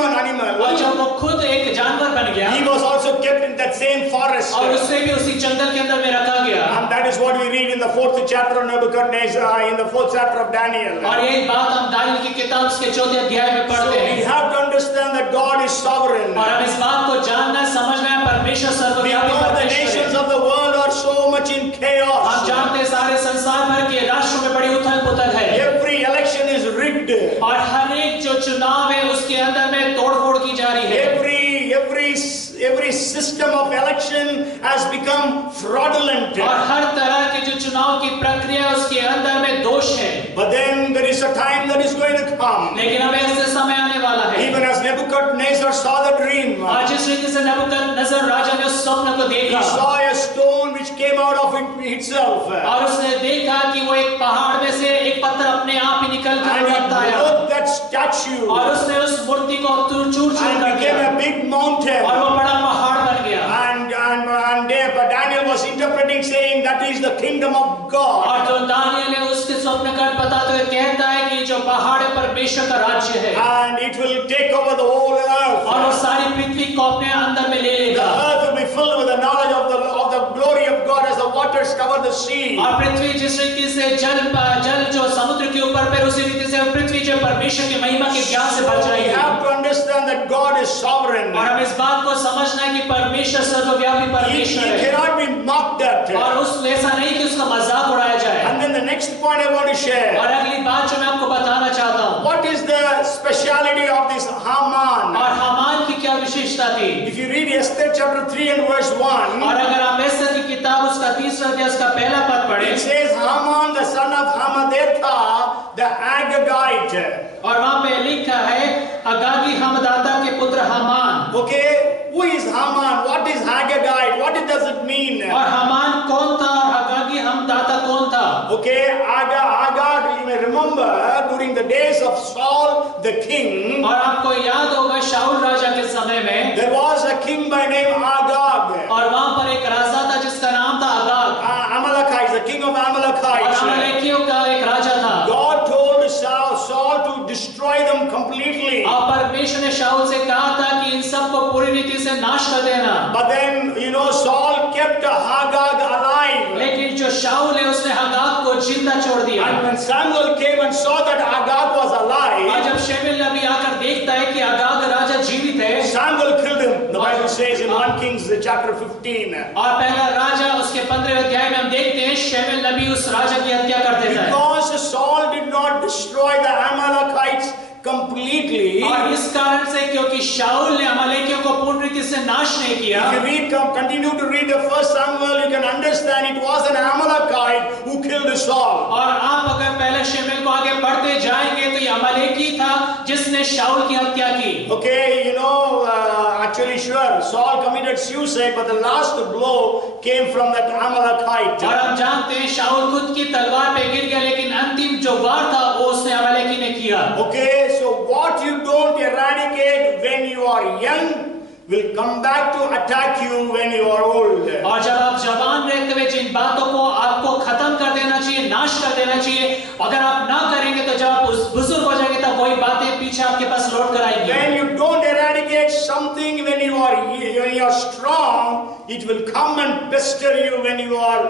an animal, और जब वो खुद एक जानवर बन गया, he was also kept in that same forest. और उससे भी उसी जंगल के अंदर में रखा गया। And that is what we read in the 4th chapter of Nebuchadnezzar, in the 4th chapter of Daniel. और यही बात हम दानियेल की किताब के 4th अध्याय में So पढ़ते we हैं। have to understand that God is sovereign. और हम इस बात को जानना समझना है, परमेश्वर We सर्वव्यापी know the परमेश्वर है। nations of the world are so much in chaos. हम जानते हैं सारे संसार भर के राष्ट्रों में बड़ी उथल-पुथल है। Every election is rigged. और हर एक जो चुनाव है उसके अंदर में तोड़-फोड़ की जा रही है। Every system of election has become fraudulent. और हर तरह के जो चुनाव की प्रक्रिया उसके अंदर में दोष है। But then there is a time that is going to come. लेकिन अब ऐसे समय आने वाला है। Even as Nebuchadnezzar saw the dream, आज जिस रीति से नबूकदनेस्सर राजा ने उस स्वप्न को देखा, he saw a stone which came out of it itself. और उसने देखा कि वो एक पहाड़ में से एक पत्थर अपने आप ही निकल कर And he उड़ता आया, broke that statue और उसने उस मूर्ति को चूर-चूर and कर became दिया, a big mountain. और वो बड़ा पहाड़ बन गया। But Daniel was interpreting, saying that is the kingdom of God. और जो दानियेल ने उसके स्वप्न का बताते हुए कहता है कि जो पहाड़ है परमेश्वर का राज्य है, And it will take over the whole earth. और वो सारी पृथ्वी को अपने अंदर में ले The लेगा, earth will be filled with the knowledge of the glory of God as the waters cover the sea. और पृथ्वी जिस रीति से जल जो समुद्र के ऊपर पर, उसी रीति से पृथ्वी जो परमेश्वर की महिमा के ज्ञान से भर We जाएगी। have to understand that God is sovereign. और हम इस बात को समझना है कि परमेश्वर सर्वव्यापी He परमेश्वर है, cannot be mocked at. और उस ऐसा नहीं कि उसका मजाक उड़ाया जाए। And then the next point I want to share. और अगली बात जो मैं आपको बताना चाहता हूँ, What is the speciality of this Haman? और हामान की क्या विशेषता थी। If you read Esther chapter 3 and verse 1, और अगर आप एस्तर की किताब उसका 3रा अध्याय उसका पहला पद पढ़ें, it says Haman the son of Hammedatha the Agagite. और वहां पे लिखा है अगागी हमदाता के पुत्र Haman. Okay, who is Haman? What is Agagite? What does it mean? और हामान कौन था और अगागी हमदाता कौन था? Okay, Agag, you may remember during the days of Saul the king, और आपको याद होगा शाऊल राजा के समय में there was a king by name Agag. और वहां पर एक राजा था जिसका नाम था Agag, Amalekites, the king of और Amalekites. अमलेकियों का एक राजा था। God told Saul to destroy them completely. और परमेश्वर ने शाऊल से कहा था कि इन सब को पूरी रीति से नाश कर देना। But then, Saul kept Agag alive. लेकिन जो शाऊल है उसने अगाग को जिंदा छोड़ दिया। And when Samuel came and saw that Agag was और alive, जब शमूएल नबी आकर देखता है कि अगाग राजा जीवित है, Samuel killed him. The Bible says in 1 Kings chapter 15. और पहला राजा उसके 15वें अध्याय में हम देखते हैं शमूएल नबी उस राजा की हत्या कर देता है। Because Saul did not destroy the Amalekites completely. और इस कारण से क्योंकि शाऊल ने अमलेकियों को पूर्ण रीति से नाश नहीं किया। If you continue to read the first Samuel, you can understand it was an Amalekite who killed Saul. और आप अगर पहले शमूएल को आगे बढ़ते जाएंगे तो ये अमलेकी था जिसने शाऊल की हत्या की। Okay, actually sure, Saul committed suicide, but the last blow came from that Amalekite. और हम जानते हैं शाऊल खुद की तलवार पे गिर गया, लेकिन अंतिम जो वार था वो उसने अमलेकी ने किया। Okay, so what you don't eradicate when you are young will come back to attack you when you are old. और जब आप जवान रहते हुए जिन बातों को आपको खत्म कर देना चाहिए, नाश कर देना चाहिए, अगर आप ना करेंगे तो जब आप बुजुर्ग हो जाएंगे तब वही बातें पीछे आपके पास लौट कर आएंगी। When you don't eradicate something when you are strong, it will come and pester you when you are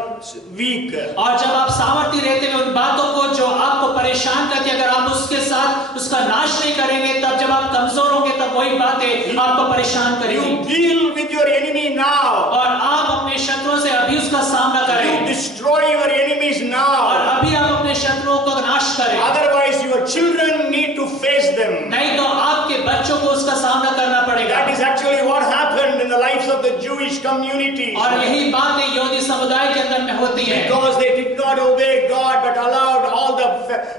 weak. और जब आप सामर्थ्य रहते हैं उन बातों को जो आपको परेशान करती है, अगर आप उसके साथ उसका नाश नहीं करेंगे, तब जब आप कमजोर होंगे तब वही बातें आपको परेशान करेंगी। You deal with your enemy now. और आप अपने शत्रुओं से अभी उसका सामना करें। You destroy your enemies और now. अभी आप अपने शत्रुओं को नाश करें। Otherwise, your children need to face them. नहीं तो आपके बच्चों को उसका सामना करना पड़ेगा। That is actually what happened in the lives of the Jewish communities. और यही बातें यहूदी समुदाय के अंदर में होती हैं। Because they did not obey God but allowed all the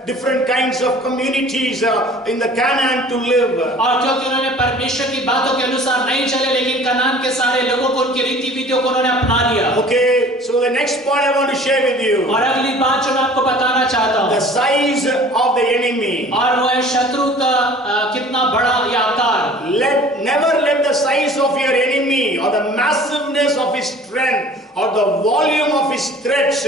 different kinds of communities in the Canaan to live. और क्योंकि उन्होंने परमेश्वर की बातों के अनुसार नहीं चले, लेकिन कनान के सारे लोगों को उनकी रीति विधियों को उन्होंने अपना लिया। Okay, so the next point I want to share with you. और अगली बात जो मैं आपको बताना चाहता हूँ, The size of the enemy. और वो है शत्रु का कितना बड़ा या आकार। Never let the size of your enemy or the massiveness of his strength or the volume of his threats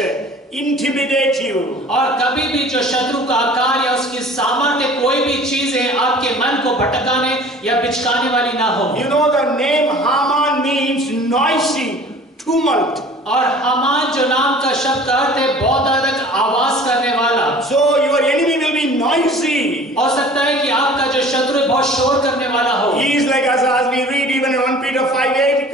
intimidate you. और कभी भी जो शत्रु का आकार या उसकी सामर्थ्य कोई भी चीज है आपके मन ध्यान को भटकाने या बिचकाने वाली ना हो। You know, the name Haman means noisy, tumult. और हामान जो नाम का शब्द का अर्थ है बहुत अधिक आवाज करने वाला। So your enemy will be noisy. हो सकता है कि आपका जो शत्रु है बहुत शोर करने वाला हो। He is like, as we read even in 1 Peter 5:8,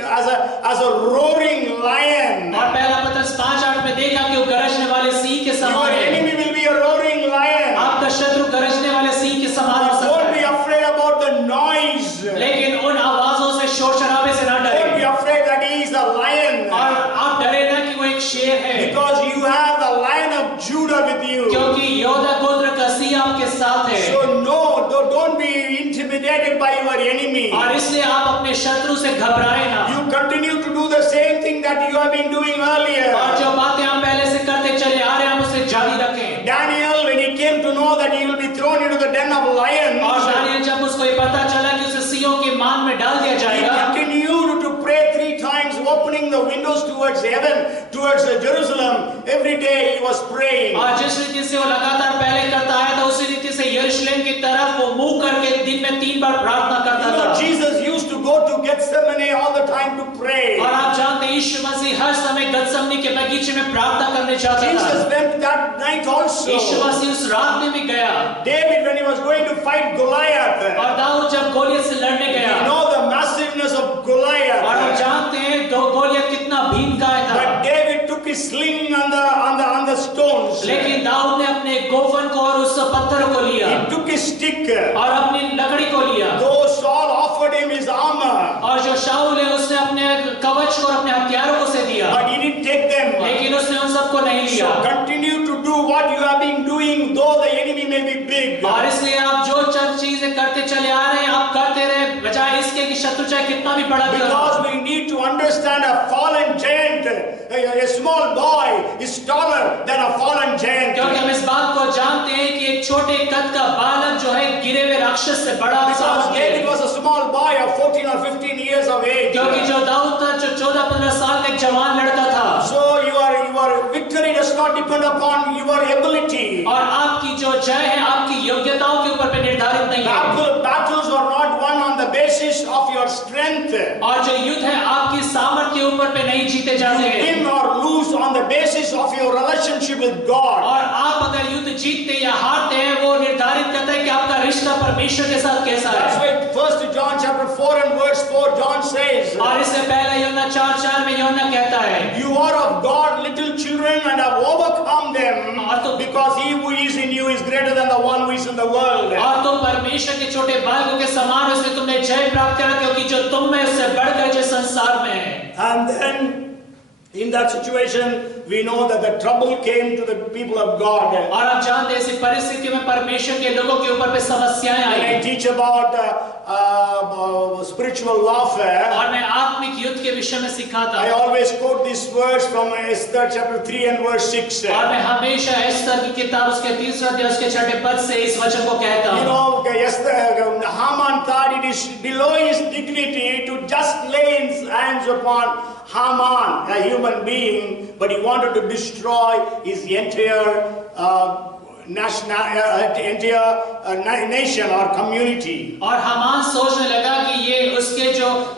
as a roaring lion. और पहला पत्रस 5:8 में देखा कि वो गरजने वाले सिंह के Your समान है। enemy will be a roaring lion. आपका शत्रु गरजने वाले सिंह के समान हो सकता Don't be है। afraid about the noise. लेकिन उन आवाजों से, शोर शराबे से ना Don't डरे। be afraid that he is a lion. और आप डरे ना कि वो एक शेर है, Because you have the Lion of Judah with you. क्योंकि योदा गोत्र का सिंह आपके साथ है। So no, don't be intimidated by your enemy. और इसलिए आप अपने शत्रु से घबराए ना। You continue to do the same thing that you have been doing earlier. और जो बातें हम पहले से करते चले आ रहे हैं, हम उसे जारी रखें। Daniel, when he came to know that he will be thrown into the den of lions, और दानियल जब उसको ये पता चला कि उसे सिंहों की मान में डाल दिया he जाएगा, continued to pray 3 times, opening the windows towards heaven, towards Jerusalem. Every day he was praying. और जिस रीति से वो लगातार पहले करता आया था, उसी रीति से यरूशलेम की तरफ वो मुंह करके दिन में 3 बार प्रार्थना करता You know, था। Jesus used to go to Gethsemane all the time to pray. और आप जानते हैं यीशु मसीह हर समय गतसमनी के बगीचे में प्रार्थना करने जाता था। Jesus went that night also. यीशु मसीह उस रात में भी गया। David, when he was going to fight Goliath, और दाऊद जब गोलियत से लड़ने गया, you know the massiveness of Goliath. और हम जानते हैं गोलियत कितना भीमकाय था। But David took his sling on the stones. लेकिन दाऊद ने अपने गोफन को और उस पत्थर को लिया He took his stick. और अपनी लकड़ी को लिया। Though Saul offered him his armor, और जो शाऊल है उसने अपने कवच को और अपने हथियारों को से दिया, but he didn't take them. लेकिन उसने उन सबको नहीं लिया। So continue to do what you have been doing, though the enemy may be big. और इसलिए आप जो चीजें करते चले आ रहे हैं, आप करते रहे, बजाय इसके कि शत्रु चाहे कितना भी बड़ा क्यों ना हो। Because we need to understand a fallen giant, a small boy is taller than a fallen giant. क्योंकि हम इस बात को जानते हैं कि एक छोटे कद का बालक जो है गिरे हुए राक्षस से बड़ा Because साहस है। David was a small boy of 14 or 15 years of age. क्योंकि जो दाऊद था जो 14-15 साल का एक जवान लड़का था। So your victory does not depend upon your ability. और आपकी जो जय है आपकी योग्यताओं के ऊपर पे निर्धारित नहीं है। Battles are not won on the basis of your strength. और जो युद्ध है आपकी सामर्थ्य के ऊपर पे नहीं जीते जाते हैं। Win or lose on the basis of your relationship with God. और आप अगर युद्ध जीतते या हारते हैं वो निर्धारित करता है कि आपका रिश्ता परमेश्वर के साथ कैसा That's है। why 1 John chapter 4 and verse 4 John says, और इससे पहला यूहन्ना 4:4 में यूहन्ना कहता है, you are of God little children and have overcome them, because he who is in you is greater than the one who is in the world. और तुम परमेश्वर के छोटे बालकों के समान हो, इसमें तुमने जय प्राप्त करा क्योंकि जो तुम में उससे बढ़कर जो संसार में है। And then in that situation we know that the trouble came to the people of God. और आप जानते हैं इसी परिस्थिति में परमेश्वर के लोगों के ऊपर पे समस्याएं When I I. teach about spiritual warfare, और मैं आत्मिक युद्ध के विषय में सिखाता I हूँ। always quote this verse from Esther chapter 3 and verse 6. और मैं हमेशा एस्तर की किताब उसके 3 अध्याय उसके 6 पद से इस वचन को कहता You हूँ। know, Haman thought it is below his dignity to just lay his hands upon Haman, a human being, but he wanted to destroy his entire nation or community. और हामान सोचने लगा कि ये उसके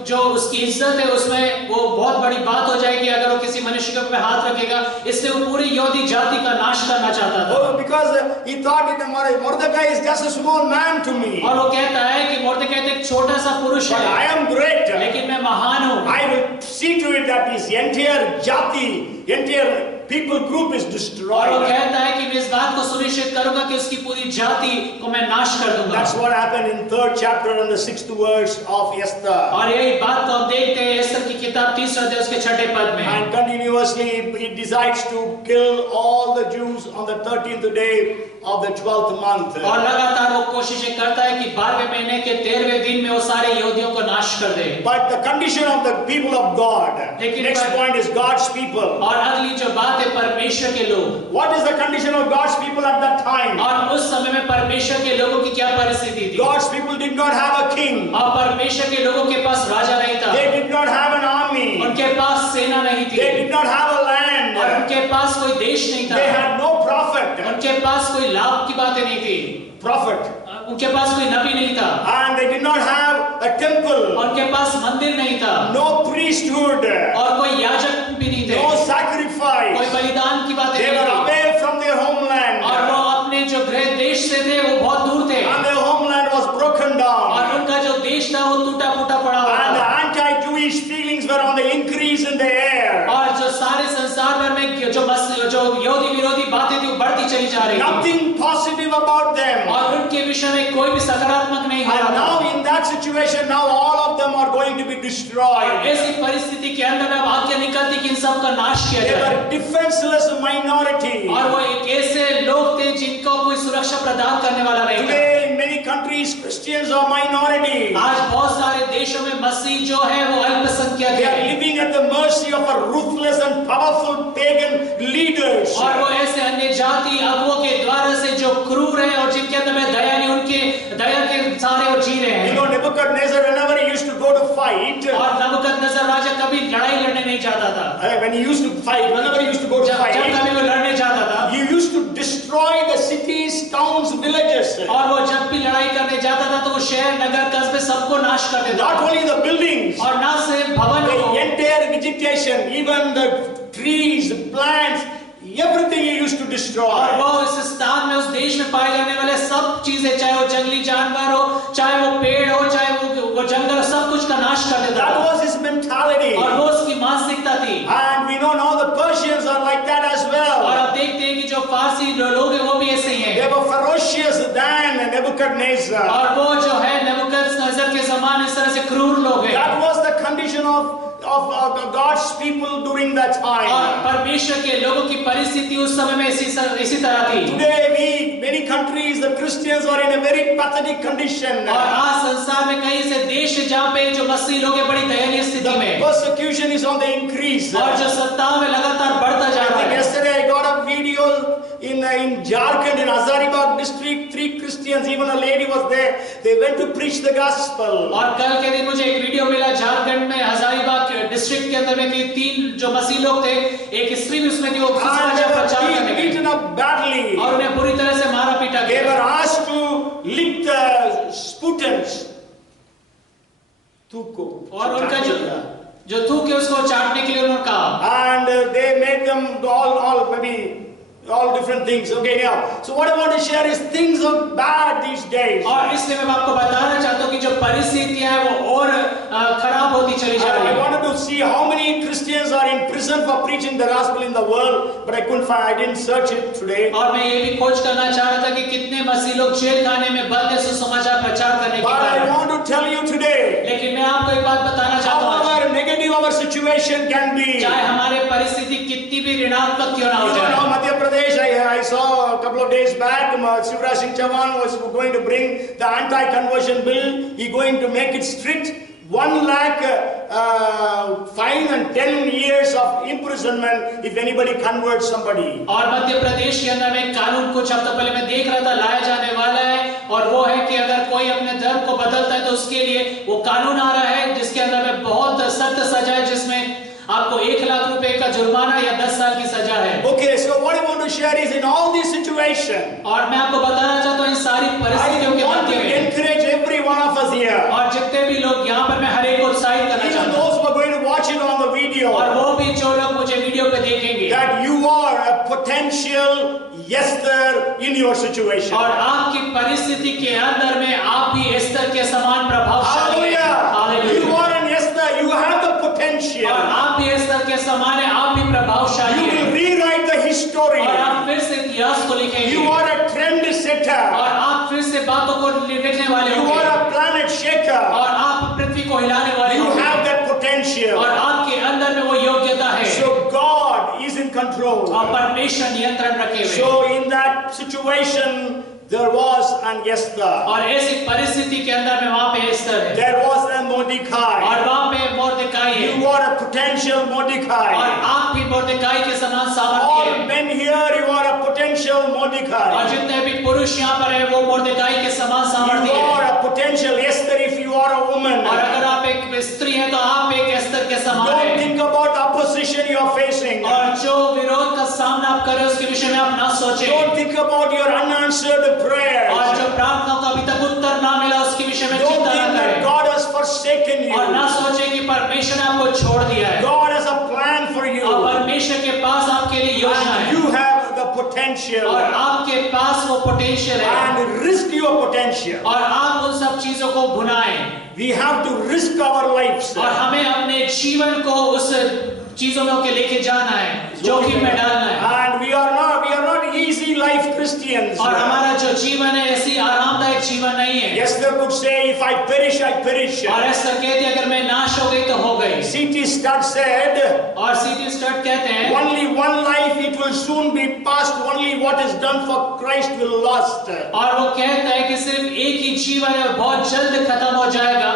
जो उसकी इज्जत है उसमें वो बहुत बड़ी बात हो जाएगी अगर वो किसी मनुष्य के ऊपर हाथ रखेगा, इसलिए वो पूरी यहूदी जाति का नाश करना चाहता था। Oh, because he thought that Mordecai is just a small man to me. और वो कहता है कि मोर्देकाई एक छोटा सा पुरुष But I है, am great. लेकिन मैं महान हूँ। I will see to it that his entire jati, entire people group is और वो destroyed. कहता है कि मैं इस बात को सुनिश्चित करूंगा कि उसकी पूरी जाति को मैं नाश कर दूंगा। That's what happened in 3rd chapter and the 6th verse of Esther. और यही बात को हम देखते हैं एस्तर की किताब 3 अध्याय उसके 6 पद में। And continuously he decides to kill all the Jews on the 13th day of the 12th month. और लगातार वो कोशिशें करता है कि 12वें महीने के 13वें दिन में वो सारे यहूदियों को नाश कर दे। But the condition of the people of God. Next point is God's people. और अगली जो बात है परमेश्वर के लोग। What is the condition of God's people at that time? और उस समय में परमेश्वर के लोगों की क्या परिस्थिति थी? God's people did not have a king. और परमेश्वर के लोगों के पास राजा नहीं था। They did not have an army. उनके पास सेना नहीं थी। They did not have a land. और उनके पास कोई देश नहीं था। They had no prophet. उनके पास कोई लाभ की बातें नहीं थी। Prophet. उनके पास कोई नबी नहीं था, and they did not have a temple, और उनके पास मंदिर नहीं था, no priesthood, और कोई याजक भी नहीं थे, no sacrifice. कोई बलिदान की बातें They नहीं were थी, away from their homeland, और वो अपने जो गृह देश से थे वो बहुत दूर थे, and their homeland was broken down, और उनका जो देश था वो टूटा फूटा पड़ा हुआ and the था, anti-Jewish feelings were on the increase in the air. और जो सारे संसार भर में जो यहूदी विरोधी बातें थी वो बढ़ती चली जा रही थी, Nothing positive about them. और उनके विषय में कोई भी सकारात्मक नहीं हो And रहा था। now in that situation, now all of them are going to be destroyed. ऐसी परिस्थिति के अंदर अब आज्ञा निकलती कि इन सब का नाश किया They जाए, were defenseless minority. और वो एक ऐसे लोग थे जिनको कोई सुरक्षा प्रदान करने वाला नहीं था। Today in many countries, Christians are minority. आज बहुत सारे देशों में मसीह जो है वो अल्पसंख्यक They are है, living at the mercy of a ruthless and powerful pagan leaders. और वो ऐसे अन्य जाति अगुओं के द्वारा से जो क्रूर है और जिनके अंदर में दया नहीं, उनके दया के सारे और जी रहे You हैं। know, Nebuchadnezzar, whenever he used to go to fight, और नबूकदनेस्सर राजा कभी लड़ाई लड़ने नहीं जाता था, when he used to fight, whenever he used to go to जब fight, कभी वो लड़ने जाता था, he used to destroy the cities, towns, villages. और वो जब भी लड़ाई करने जाता था तो वो शहर नगर कस्बे सबको नाश कर देता Not था, only the buildings, और ना सिर्फ भवन the को, entire vegetation, even the trees, plants, everything he used to destroy. और वो इस स्थान में उस देश में पाए जाने वाले सब चीजें, चाहे वो जंगली जानवर हो, चाहे वो पेड़ हो, चाहे वो जंगल, सब कुछ का नाश कर देता That था, was his mentality. और वो उसकी मानसिकता थी। And we know now the Persians are like that as और well. अब देखते हैं कि जो फारसी लोग हैं वो भी ऐसे ही They हैं, were ferocious than Nebuchadnezzar. और वो जो है नबूकदनेस्सर के समान इस तरह से क्रूर लोग हैं, That was the condition of God's people during that और time. परमेश्वर के लोगों की परिस्थिति उस समय में इसी तरह थी। Today, many countries, the Christians are in a very pathetic condition. और आज संसार में कई से देश है जहाँ पे जो मसीह लोग हैं बड़ी दयनीय स्थिति The में, persecution is on the increase. और जो सत्ताओं में लगातार बढ़ता जा I रहा think है। yesterday I got a video in Jharkhand, in Hazaribagh district, 3 Christians, even a lady was there. They went to preach the gospel. और कल के दिन मुझे एक वीडियो मिला झारखंड में हजारीबाग डिस्ट्रिक्ट के अंदर में कि 3 जो मसीह लोग थे, एक स्त्री भी उसमें थी, वो And सुसमाचार they प्रचार were करने being beaten गई up badly. और उन्हें बुरी तरह से मारा पीटा They गया, were asked to lick the sputans. और उनका जो थूक है उसको चाटने के लिए उन्होंने कहा, And they made them all maybe all different things. Okay, now. So what I want to share is things are bad these days. और इसलिए मैं आपको बताना चाहता हूँ कि जो परिस्थितियां हैं वो और खराब होती चली जा रही I है। wanted to see how many Christians are in prison for preaching the gospel in the world, but I couldn't find. I didn't search it today. और मैं ये भी खोज करना चाह रहा था कि कितने मसीह लोग जेल खाने में बंद है सुसमाचार प्रचार करने के But I कारण। want to tell you today, लेकिन मैं आपको एक बात बताना चाहता हूँ, however negative our situation can be. चाहे हमारे परिस्थिति कितनी भी ऋणात्मक क्यों ना हो You know, जाए, Madhya Pradesh, I saw a couple of days back, Shivraj Singh Chauhan was going to bring the anti-conversion bill. He going to make it strict. 1 lakh fine and 10 years of imprisonment if anybody converts somebody. और मध्य प्रदेश के अंदर में कानून कुछ हफ्तों पहले मैं देख रहा था लाया जाने वाला है, और वो है कि अगर कोई अपने धर्म को बदलता है तो उसके लिए वो कानून आ रहा है जिसके अंदर में बहुत सख्त सजा है, जिसमें आपको 1 लाख रुपए का जुर्माना या 10 साल की सजा है। Okay, so what I want to share is in all these situations, और मैं आपको बताना चाहता हूँ इन सारी परिस्थितियों I के want to मध्य में, encourage every one of us here, और जितने भी लोग यहाँ पर मैं हर एक को उत्साहित करना even चाहता हूँ, those who are going to watch it on the video, और वो भी जो लोग मुझे वीडियो पे देखेंगे, that you are a potential Esther in your situation. और आपकी परिस्थिति के अंदर में आप भी एस्तर के समान प्रभावशाली हैं। Hallelujah! You hallelujah. are an Esther. You have the potential. और आप भी एस्तर के समान हैं, आप भी प्रभावशाली You हैं, will rewrite the history. और आप फिर से इतिहास को लिखेंगे, You are a trend setter. और आप फिर से बातों को लिखने वाले You होंगे, are a planet shaker. और आप पृथ्वी को हिलाने वाले You होंगे, have that potential. और आपके अंदर में वो योग्यता है, So God is in control. और परमेश्वर नियंत्रण रखे हुए। So in that situation, there was an Esther. और ऐसी परिस्थिति के अंदर में वहाँ पे एस्तर है, There was a और Mordecai. वहाँ पे मोर्देकाई है, You are a potential और Mordecai. आप भी मोर्देकाई के समान सामर्थ्य All हैं, men here, you are a potential और Mordecai. जितने भी पुरुष यहाँ पर है वो मोर्देकाई के समान You सामर्थ्य are है, a potential Esther if you are a woman. और अगर आप एक स्त्री हैं तो आप एक एस्तर के समान Don't हैं, think about opposition you are facing. और जो विरोध का सामना आप कर रहे हो उसके विषय में आप ना सोचें, Don't think about your unanswered prayer. और जो प्रार्थना को अभी तक potential और आपके पास वो पोटेंशियल है and risk your potential. और आप उन सब चीजों को भुनाएं We have to risk our lives. और हमें अपने जीवन को उस चीजों में लेके जाना है, जोखिम में डालना है। And we are not easy life Christians. और हमारा जो जीवन है ऐसी आरामदायक जीवन नहीं है। Esther could say, if I perish, I perish. और एस्थर कहती है अगर मैं नाश हो गई तो हो गई। C.T. Studd said, और C.T. स्टड कहते हैं only one life, it will soon be past. Only what is done for Christ will last. और वो कहता है कि सिर्फ एक ही जीवन है, बहुत जल्द खत्म हो जाएगा।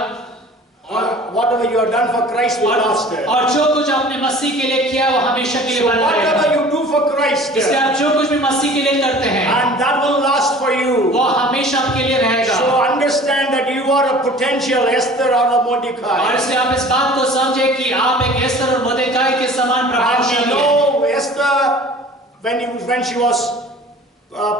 और whatever you have done for Christ will last. और जो कुछ आपने मसीह के लिए किया वो हमेशा के लिए So बना रहेगा। whatever you do for Christ, इसलिए आप जो कुछ भी मसीह के लिए करते हैं and that will last for you. वो हमेशा आपके लिए रहेगा। So understand that you are a potential Esther or a और Mordecai. इसलिए आप इस बात को समझे कि आप एक एस्थर और मोर्देकाई के समान And we प्रभावशाली हैं। know Esther, when she was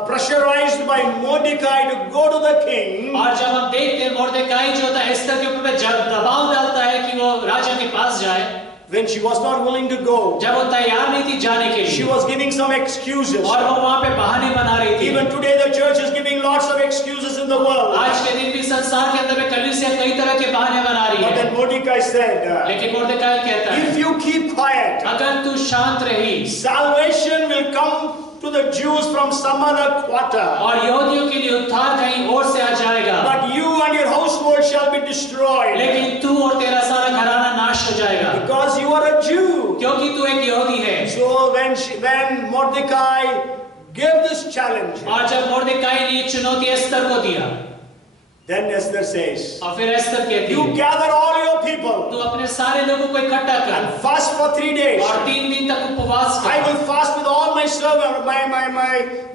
pressurized by Mordecai to go to the king. और जब हम देखते हैं मोर्देकाई जो था एस्थर के ऊपर जब दबाव डालता है कि वो राजा के पास जाए, When she was not willing to go, जब वो तैयार नहीं थी जाने के she लिए was giving some excuses. और वो वहाँ पे बहाने बना रही थी। Even today the church is giving lots of excuses in the world. आज के दिन भी संसार के अंदर में कलीसिया कई तरह के बहाने बना रही But है, then Mordecai said, लेकिन मोर्देकाई कहता है if you keep quiet, अगर तू शांत रही salvation will come to the Jews from some other quarter. और यहूदियों के लिए उद्धार कहीं और से आ जाएगा, But you and your household shall be destroyed. लेकिन तू और तेरा सारा घराना नाश हो जाएगा Because you are a Jew. क्योंकि तू एक यहूदी है। So when Mordecai gave this challenge, और जब मोर्देकाई ने ये चुनौती एस्थर को दिया, then Esther says, और फिर एस्थर कहती you है gather all your people तू अपने सारे लोगों को इकट्ठा कर and fast for 3 days. और 3 दिन तक उपवास I कर will fast with all my servants,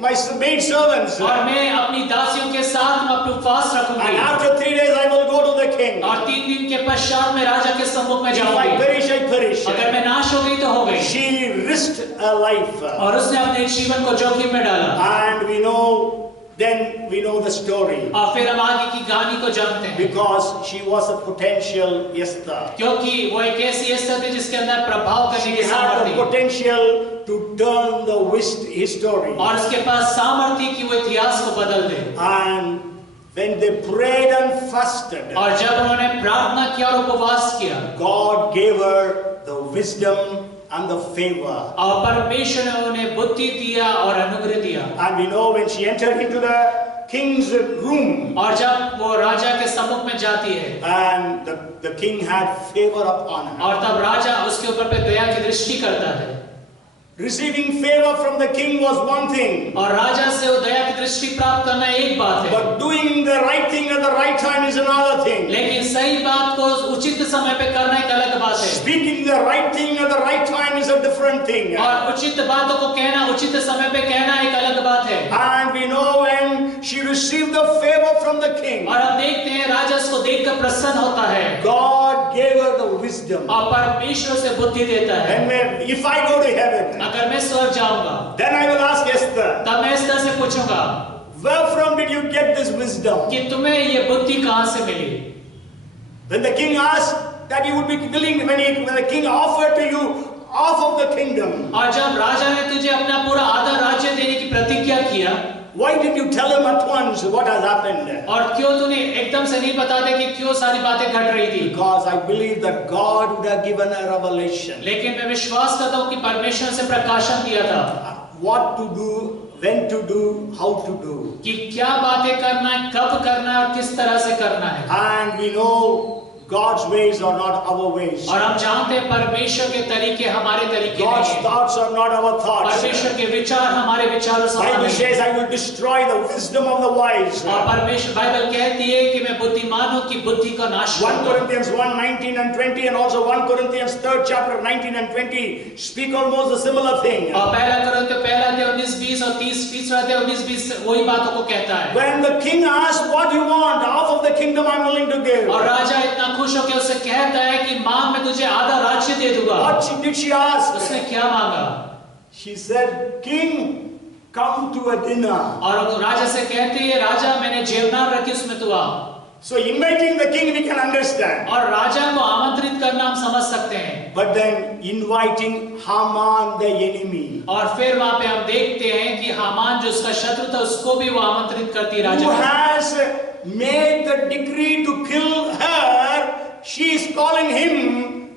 my maid servants. और मैं अपनी दासियों के साथ मैं अपना उपवास And रखूंगी after 3 days I will go to the king. और 3 दिन के पश्चात मैं राजा के सम्मुख में If I जाऊंगी। perish, I perish. अगर मैं नाश हो गई तो हो गई। She risked her life. और उसने अपने जीवन को जोखिम में डाला। And we know the story. और फिर हम आगे की कहानी को जानते हैं, Because she was a potential Esther. क्योंकि वो एक ऐसी एस्थर थी जिसके अंदर प्रभाव करने She की had सामर्थ्य the थी potential to turn the history. और उसके पास सामर्थ्य थी कि वो इतिहास को बदल दे। And when they prayed and fasted, और जब उन्होंने प्रार्थना किया और उपवास किया, God gave her the wisdom and the favor. और परमेश्वर ने उन्हें बुद्धि दिया और अनुग्रह दिया। And we know when she entered into the king's room, और जब वो राजा के सम्मुख में जाती है and the king had favor upon her. और तब राजा उसके ऊपर पे दया की दृष्टि करता है। Receiving favor from the king was one thing, और राजा से वो दया की दृष्टि प्राप्त करना एक बात है, but doing the right thing at the right time is another thing. लेकिन सही बात को उचित समय पे करना एक अलग बात है। Speaking the right thing at the right time is a different thing. और उचित बातों को कहना उचित समय पे कहना एक अलग बात है। And we know when she received the favor from the king, और हम देखते हैं राजा उसको देखकर प्रसन्न होता है God gave her the wisdom. और परमेश्वर से बुद्धि देता है। And if I go to heaven, अगर मैं स्वर्ग जाऊंगा then I will ask Esther, तब मैं इस तरह से पूछूंगा where from did you get this wisdom? कि तुम्हें ये बुद्धि कहां से मिली। When the king asked that he would be willing, when the king offered to you half of the kingdom, और जब राजा ने तुझे अपना पूरा आधा राज्य देने की प्रतिज्ञा किया, why did you tell him at once what has happened? और क्यों तूने एकदम से नहीं बता दे कि क्यों सारी बातें घट रही थी। Because I believe that God would have given a revelation. लेकिन मैं विश्वास करता हूँ कि परमेश्वर से प्रकाशन दिया था What to do, when to do, how to do. कि क्या बातें करना है, कब करना है और किस तरह से करना है। And we know God's ways are not our ways. और हम जानते हैं परमेश्वर के तरीके हमारे तरीके God's नहीं हैं। thoughts are not our thoughts. परमेश्वर के विचार हमारे विचारों से Bible नहीं हैं। says, I will destroy the wisdom of the wise. और परमेश्वर बाइबल कहती है कि मैं बुद्धिमानों की बुद्धि को नाश 1 करूंगा। Corinthians 1:19 and 20 and also 1 Corinthians 3rd chapter 19 and 20 speak almost a similar thing. और पहला कोरिन्थियों पहला अध्याय 19-20 और 30 अध्याय 19-20 वही बातों को कहता है। When the king asked, what you want, half of the kingdom I'm willing to give. और राजा इतना खुश होकर उससे कहता है कि मांग मैं तुझे आधा राज्य दे दूंगा। What did she ask? उसने क्या मांगा? She said, King, come to a dinner. और वो राजा से कहती है राजा मैंने जेवनार रखी उसमें तू आ। So inviting the king we can understand. और राजा को आमंत्रित करना हम समझ सकते हैं, But then inviting Haman the enemy, और फिर वहां पे हम देखते हैं कि हामान जो उसका शत्रु था उसको भी वो आमंत्रित करती है who Raja. has made the decree to kill her, she is calling him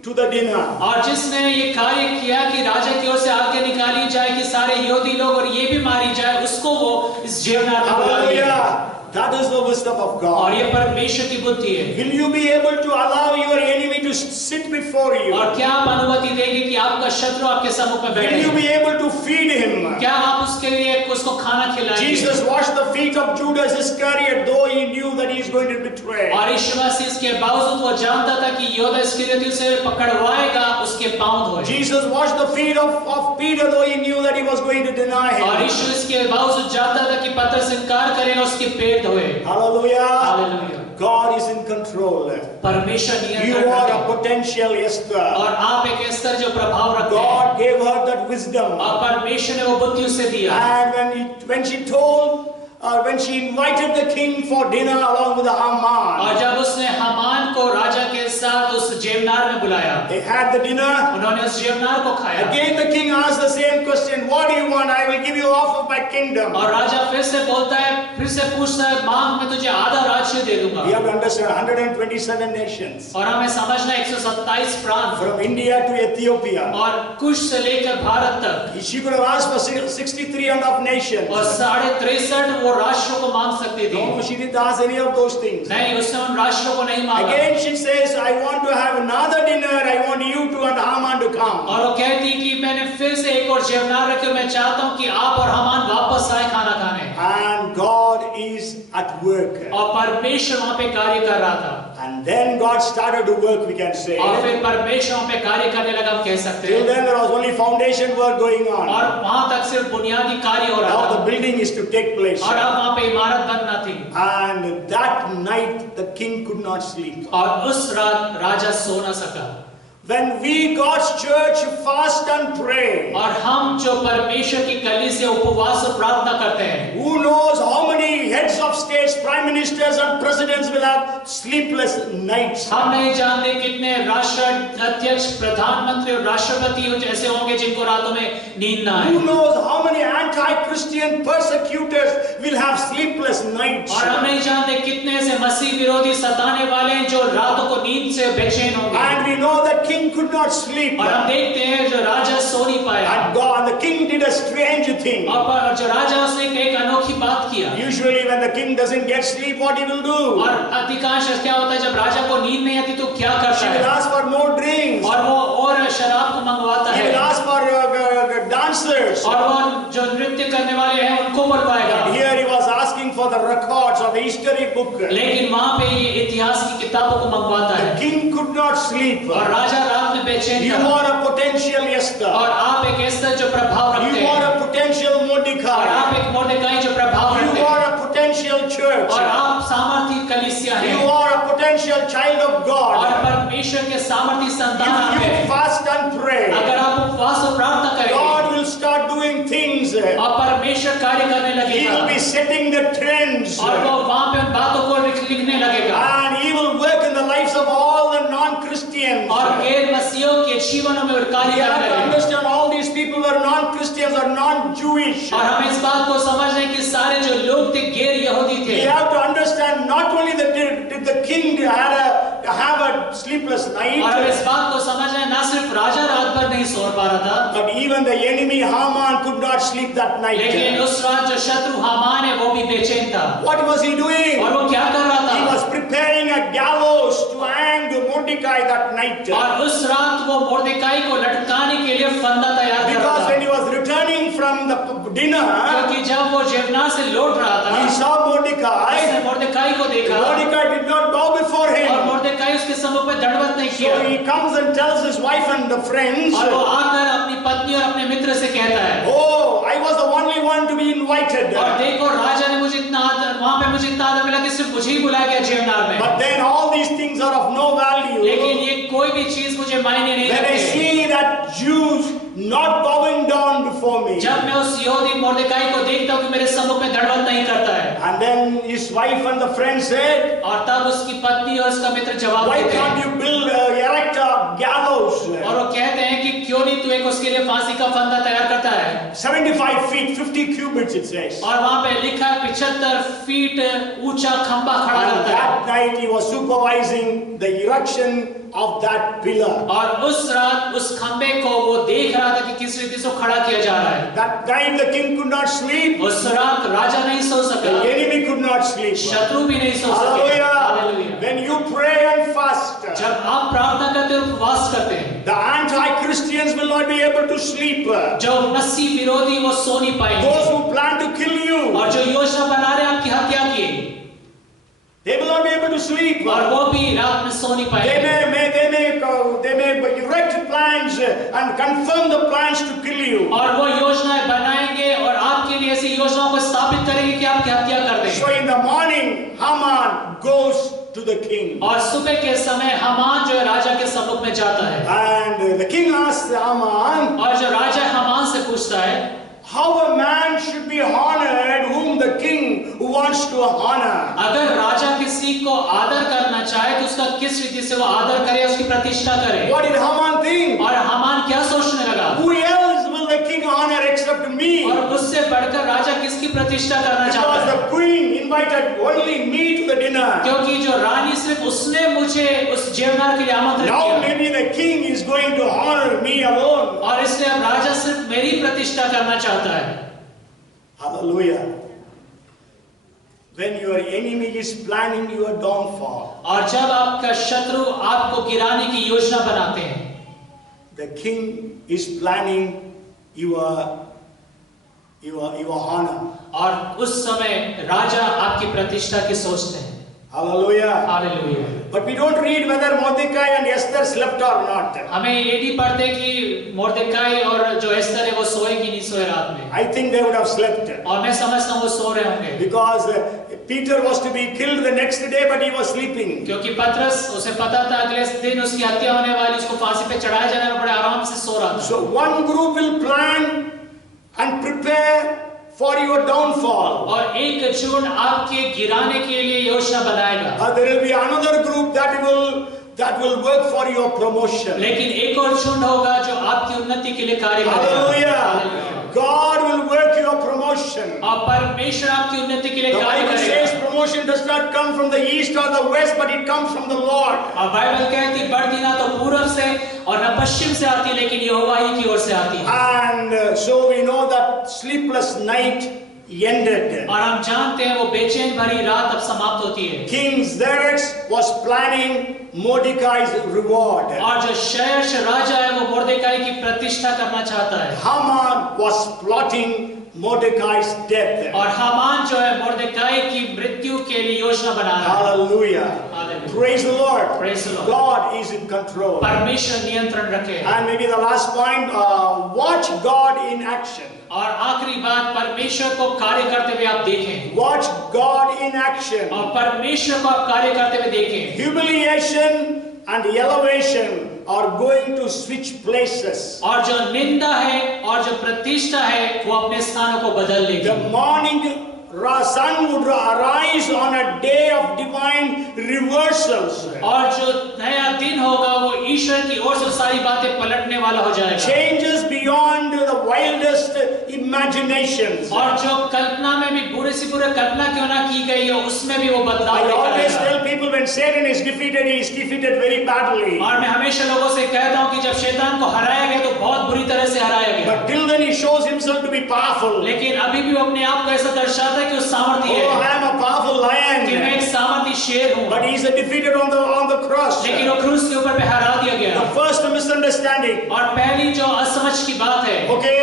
to the dinner. और जिसने ये कार्य किया कि राजा की ओर से आगे निकाली जाए कि सारे यहूदी लोग और ये भी मारी जाए, उसको वो इस जेवनार में बुला लिया। Hallelujah. That is the wisdom of और God. ये परमेश्वर की बुद्धि है। Will you be able to allow your enemy to sit before you? और क्या आप अनुमति देंगे कि आपका शत्रु आपके सम्मुख में Will you बैठे? be able to feed him? क्या आप उसके लिए उसको खाना खिलाएंगे? Jesus washed the feet of Judas Iscariot, though he knew that he is going to betray. और यीशु मसीह इसके बावजूद वो जानता था कि यहूदा इस्करियोती उसे पकड़वाएगा, उसके पांव धोए। Jesus washed the feet of Peter, though he knew that he was going to deny और him. यीशु इसके बावजूद जानता था कि पतरस इनकार करेगा, उसके पैर धोए। Hallelujah. Hallelujah. God is in control. परमेश्वर You नियंत्रण are करते a हैं। potential Esther. और आप एक एस्तर जो प्रभाव रखते हैं, God gave her that wisdom. और परमेश्वर ने वो बुद्धि उसे दिया। And when she told, when she invited the king for dinner along with the Haman, और जब उसने हामान को राजा के साथ उस जेवनार में बुलाया, they had the dinner. उन्होंने उस जेवनार को खाया। Again the king asked the same question, what do you want? I will give you half of my kingdom. और राजा फिर से बोलता है, फिर से पूछता है, मांग मैं तुझे आधा राज्य दे दूंगा। We have to understand 127 nations. और हमें समझना 127 प्रांत From India to Ethiopia. और कुश से लेकर भारत तक She could have asked for 63 and of nations. और 63.5 वो राष्ट्रों को मांग सकती थी। No, she didn't ask any of those things. नहीं, उसने उन राष्ट्रों को नहीं मांगा। Again she says, I want to have another dinner. I want you to and Haman to come. और वो कहती कि मैंने फिर से एक और जेवनार रखे, मैं चाहता हूँ कि आप और हामान वापस आए खाना खाने। And God is at work. और परमेश्वर वहाँ पे कार्य कर रहा था। And then God started to work, we can say. और फिर परमेश्वर वहाँ पे कार्य करने लगा, हम कह सकते Till हैं। then there was only foundation work going on. और वहाँ तक सिर्फ बुनियादी कार्य हो रहा Now the था building is to take place. और अब वहाँ पे इमारत बनना थी। And that night the king could not sleep. और उस रात राजा सो न सका। When we, God's church, fast and pray, और हम जो परमेश्वर की कली से उपवास और प्रार्थना करते हैं, who knows how many heads of states, prime ministers and presidents will have sleepless nights. हम नहीं जानते कितने राष्ट्र अध्यक्ष, प्रधानमंत्री और राष्ट्रपति ऐसे होंगे जिनको रातों में नींद ना आए। Who knows how many anti-Christian persecutors will have sleepless nights. और हम नहीं जानते कितने ऐसे मसीह विरोधी सताने वाले हैं जो रातों को नींद से बेचैन होंगे। And we know that king could not sleep. और हम देखते हैं जो राजा सो नहीं पाया। And God, the king did a strange thing. और जो राजा उसने एक अनोखी बात किया। Usually when the king doesn't get sleep, what he will do? और अधिकांश क्या होता है जब राजा को नींद नहीं आती तो क्या करता He will है? ask for more drinks. और वो और शराब को मंगवाता He है। will ask for dancers. और वो जो नृत्य करने वाले हैं उनको बुलवाएगा। Here he was asking for the records of the history book. लेकिन वहाँ पे ये इतिहास की किताबों को मंगवाता The है। king could not sleep. और राजा रात में बेचैन You था। are a potential Esther. और आप एक एस्तर जो प्रभाव रखते You are हैं। a potential और Mordecai. आप एक मोर्देकाई जो प्रभाव रखते You हैं। are a potential church. और आप सामर्थी कलीसिया You हैं। are a potential child of और God. परमेश्वर के सामर्थी संतान If आप you हैं। fast and pray, अगर आप उपवास और प्रार्थना करेंगे God will start doing things. He और परमेश्वर कार्य करने लगेगा will be setting the trends. और वो वहाँ पे उन बातों को लिखने लगेगा And he will work in the lives of all the non-Christians. और गैर मसीहों के जीवनों में वो कार्य We have करने to लगेगा। understand all these people were non-Christians or non-Jewish. और हमें इस बात को समझना है कि सारे जो लोग थे गैर यहूदी We थे। have to understand not only that did the king have a sleepless और हमें night, इस बात को समझना है ना सिर्फ राजा रात भर नहीं सो पा रहा था, but even the enemy Haman could not sleep that लेकिन night. उस रात जो शत्रु हामान है वो भी बेचैन था। What was he doing? और वो क्या कर रहा He था? was preparing a gallows to hang Mordecai that night. और उस रात वो मोर्देकाई को लटकाने के लिए फंदा तैयार कर रहा Because था। when he was returning from the dinner, क्योंकि जब वो जेवनार से लौट रहा था, he saw Mordecai. उसने मोर्देकाई को देखा Mordecai did not bow before और him. मोर्देकाई उसके सम्मुख में दंडवत नहीं किया। So he comes and tells his wife and the friends, और वो आकर अपनी पत्नी और अपने मित्र से कहता है, oh, I was the only one to be invited. और देखो राजा ने मुझे इतना आदर, वहाँ पे मुझे इतना आदर मिला कि सिर्फ मुझे ही बुलाया गया जेवनार में। But then all these things are of no value. लेकिन ये कोई भी चीज मुझे मायने नहीं When I रखती। see that Jews not bowing down before me, जब मैं उस यहूदी मोर्देकाई को देखता हूँ कि मेरे सम्मुख में दंडवत नहीं करता है, and then his wife and the friend said, और तब उसकी पत्नी और उसका मित्र जवाब why देते can't हैं you build, erect a gallows? और वो कहते हैं कि क्यों नहीं तू एक उसके लिए फांसी का फंदा तैयार करता है 75 feet, 50 cubits it says. और वहां पे लिखा है 75 फीट ऊंचा खंबा खड़ा And करता है that night he was supervising the erection of that pillar. और उस रात उस खंबे को वो देख रहा था कि किस रीति से खड़ा किया जा रहा है That night the king could not sleep. उस रात राजा नहीं सो The सका enemy could not sleep. शत्रु भी नहीं सो सके Hallelujah. Hallelujah When you pray and fast, जब आप प्रार्थना करते हैं उपवास करते हैं the anti-Christians will not be able to sleep. जो मसीह विरोधी वो सो नहीं पाएंगे Those who plan to kill you, और जो योजना बना रहे हैं आपकी हत्या की they will not be able to sleep. और वो भी रात में सो नहीं पाएंगे They may erect plans and confirm the plans to kill you. और वो योजनाएं बनाएंगे और आपके लिए ऐसी योजनाओं को स्थापित करेंगे कि आपकी हत्या कर दें So in the morning, Haman goes to the king. और सुबह के समय हमान जो है राजा के सम्मुख में जाता है And the king asks Haman, और जो राजा हमान से पूछता है how a man should be honored whom the king wants to honor. अगर राजा किसी को आदर करना चाहे तो उसका किस रीति से वो आदर करे उसकी प्रतिष्ठा करे What did Haman think? और हमान क्या सोचने लगा Who else will the king honor except me? और उससे बढ़कर राजा किसकी प्रतिष्ठा करना चाहता Because है the queen invited only me to the dinner. क्योंकि जो रानी सिर्फ उसने मुझे उस जेवनार के लिए आमंत्रित Now किया maybe the king is going to honor me alone. और इसलिए अब राजा सिर्फ मेरी प्रतिष्ठा करना चाहता है Hallelujah. When your enemy is planning your downfall, और जब आपका शत्रु आपको गिराने की योजना बनाते हैं the king is planning your honor. और उस समय राजा आपकी प्रतिष्ठा की सोचते हैं Hallelujah. Hallelujah But we don't read whether Mordecai and Esther slept or not. हमें ये नहीं पढ़ते कि मोर्देकाई और जो एस्तर है वो सोए कि नहीं सोए रात में I think they would have slept. और मैं समझता हूँ वो सो रहे होंगे Because Peter was to be killed the next day, but he was sleeping. क्योंकि पतरस उसे पता था अगले दिन उसकी हत्या होने वाली उसको फांसी पे चढ़ाया जाने वाला बड़े आराम से सो रहा था So one group will plan and prepare for your downfall. और एक झुंड आपके गिराने के लिए योजना बनाएगा There will be another group that will work for your promotion. लेकिन एक और झुंड होगा जो आपकी उन्नति के लिए कार्य करेगा Hallelujah. God will work your promotion. और परमेश्वर आपकी उन्नति के लिए The कार्य Bible करेगा says promotion does not come from the east or the west, but it comes from the Lord. और बाइबल कहती है बढ़ती ना तो पूरब से और न पश्चिम से आती है लेकिन यहोवा ही की ओर से आती है And so we know that sleepless night ended. और हम जानते हैं वो बेचैन भरी रात अब समाप्त होती है King Xerxes was planning Mordecai's reward. और जो शहर राजा है वो मोर्देकाई की प्रतिष्ठा करना चाहता है Haman was plotting Mordecai's death. और हामान जो है मोर्देकाई की मृत्यु के लिए योजना बना रहा है Hallelujah. Hallelujah. Praise the Lord. Praise the Lord. God is in control. परमेश्वर नियंत्रण रखे And maybe the last point, watch God in action. और आखिरी बात परमेश्वर को कार्य करते हुए आप देखें Watch God in action. और परमेश्वर को आप कार्य करते हुए देखें Humiliation and elevation are going to switch places. और जो निंदा है और जो प्रतिष्ठा है वो अपने स्थानों को बदल लेगी The morning sun would arise on a day of divine reversals. और जो नया दिन होगा वो ईश्वर की ओर से सारी बातें पलटने वाला हो जाएगा Changes beyond the wildest imaginations. और जो कल्पना में भी बुरे से बुरे कल्पना क्यों ना की गई है उसमें भी वो बदलाव I लेकर always आएगा tell people when Satan is defeated, he is defeated very badly. और मैं हमेशा लोगों से कहता हूँ कि जब शैतान को हराया गया तो बहुत बुरी तरह से हराया गया But till then he shows himself to be powerful. लेकिन अभी भी वो अपने आप को ऐसा दर्शाता है कि वो सामर्थी Oh, है I am a powerful कि मैं lion. एक सामर्थी शेर हूँ But he is defeated on the cross. लेकिन वो क्रूस के ऊपर पे हरा दिया गया The first misunderstanding. और पहली जो असमझ की बात है Okay,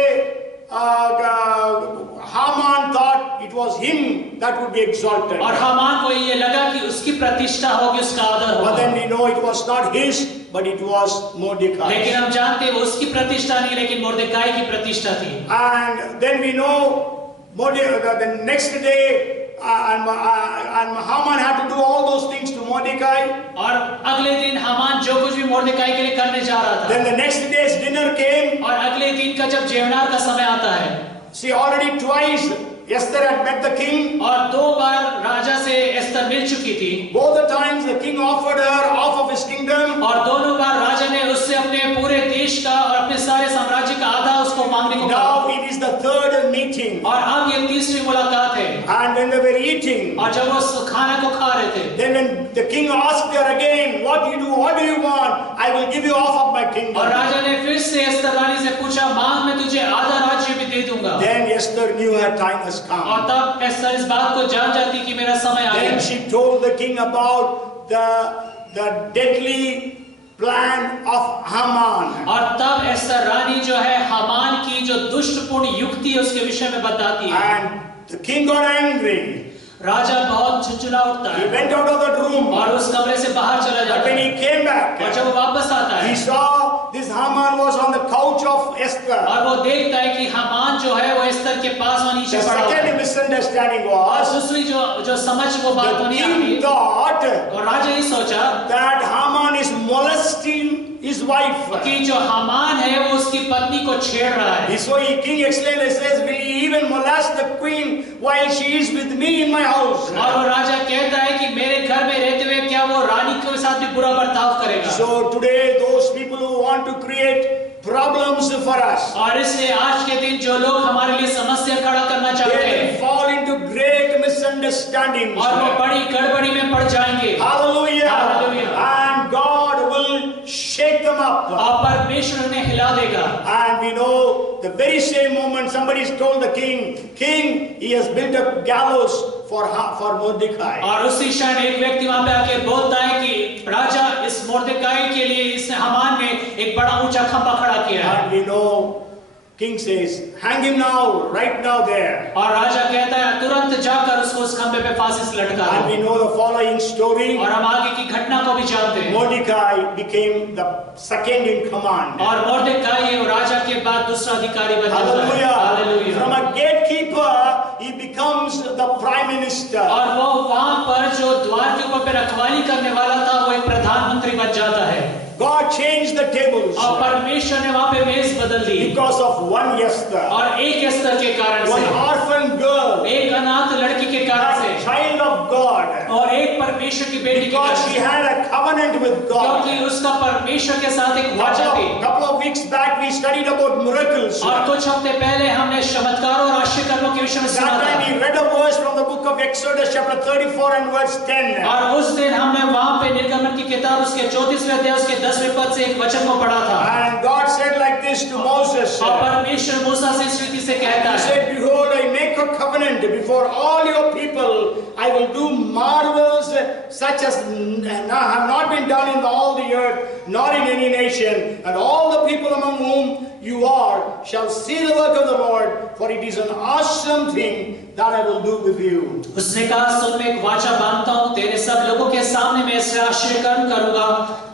Haman thought it was him that would be exalted. और हामान को ये लगा कि उसकी प्रतिष्ठा होगी उसका आदर But होगा then we know it was not his, but it was Mordecai. लेकिन हम जानते हैं वो उसकी प्रतिष्ठा नहीं लेकिन मोर्देकाई की प्रतिष्ठा थी And then we know the next day, and Haman had to do all those things to Mordecai. और अगले दिन हामान जो कुछ भी मोर्देकाई के लिए करने जा रहा था Then the next day's dinner came. और अगले दिन का जब जेवनार का समय आता है See, already twice Esther had met the king. और 2 बार राजा से एस्तर मिल चुकी थी। Both the times the king offered her half of his kingdom. और दोनों बार राजा ने उससे अपने पूरे देश का और अपने सारे साम्राज्य का आधा उसको मांगने को कहा। Now it is the third meeting. और अब ये तीसरी मुलाकात है। And when they were eating, और जब वो खाना को खा रहे थे, then when the king asked her again, what do you want? I will give you half of my kingdom. और राजा ने फिर से एस्तर रानी से पूछा, मांग, मैं तुझे आधा राज्य भी दे दूंगा। Then Esther knew her time has come. और तब एस्तर इस बात को जान जाती कि मेरा समय आ गया। Then she told the king about the deadly plan of Haman. और तब एस्तर रानी जो है हामान की जो दुष्टपूर्ण युक्ति है उसके विषय में बताती है। And the king got angry. राजा बहुत झुंझुला उठता He है went out of that room. और उस कमरे से बाहर चला But जाता when है। he came back, और जब वो वापस आता है, he saw this Haman was on the couch of Esther. और वो देखता है कि हामान जो है वो एस्तर के पास वहाँ नीचे The पड़ा हुआ second है। misunderstanding और was दूसरी जो समझ वो बात the नहीं king आती। thought और राजा ये सोचा that Haman is molesting his wife. कि जो हामान है वो उसकी पत्नी को छेड़ रहा है। So king explained and says, will he even molest the queen while she is with me in my house? और वो राजा कहता है कि मेरे घर में रहते हुए क्या वो रानी के साथ भी बुरा बर्ताव करेगा। So today those people who want to create problems for us, और इसलिए आज के दिन जो लोग हमारे लिए समस्या खड़ा करना चाहते they हैं will fall into great misunderstandings. और वो बड़ी गड़बड़ी में पड़ जाएंगे। Hallelujah. Hallelujah. And God will shake them up. और परमेश्वर उन्हें हिला देगा। And we know the very same moment somebody told the king, he has built a gallows for Mordecai. और उसी क्षण एक व्यक्ति वहां पे आके बोलता है कि राजा इस मोर्देकाई के लिए इसने हामान ने एक बड़ा ऊंचा खंभा खड़ा किया है। And we know king says, hang him now, right now there. और राजा कहता है तुरंत जाकर उसको उस खंभे पे फांसी से लटका And we दो। know the following story. और हम आगे की घटना को भी जानते हैं। Mordecai became the second in command. और मोर्देकाई राजा के बाद दूसरा अधिकारी बन जाता है। Hallelujah. Hallelujah. From a gatekeeper, he becomes the prime minister. और वो वहां पर जो द्वार के ऊपर पे रखवाली करने वाला था वो एक प्रधानमंत्री बन जाता है। God changed the tables और परमेश्वर ने वहां पे मेज बदल दी because of one Esther, और एक एस्तर के कारण one से, orphan girl, एक अनाथ लड़की के कारण a से, child of God, और एक परमेश्वर की बेटी के because कारण she से, had a covenant with God. क्योंकि उसका परमेश्वर के साथ एक वाचा थी। Couple of weeks back we studied about miracles. और कुछ हफ्ते पहले हमने चमत्कारों और आश्चर्य कर्मों के विषय में सुना That time था। we read a verse from the book of Exodus chapter 34 and verse 10. और उस दिन हमने वहां पे निर्गमन की किताब उसके 34वें अध्याय उसके 10वें पद से एक वचन को पढ़ा था। And God said like this to Moses. और परमेश्वर मूसा से इस रीति से कहता He है, said, behold, I make a covenant before all your people. I will do marvels such as have not been done in all the earth, nor in any nation. And all the people among whom you are shall see the work of the Lord, for it is an awesome thing that I will do with you. उसने कहा, सुन मैं एक वाचा बांधता हूँ, तेरे सब लोगों के सामने मैं ऐसे आश्चर्य कर्म करूंगा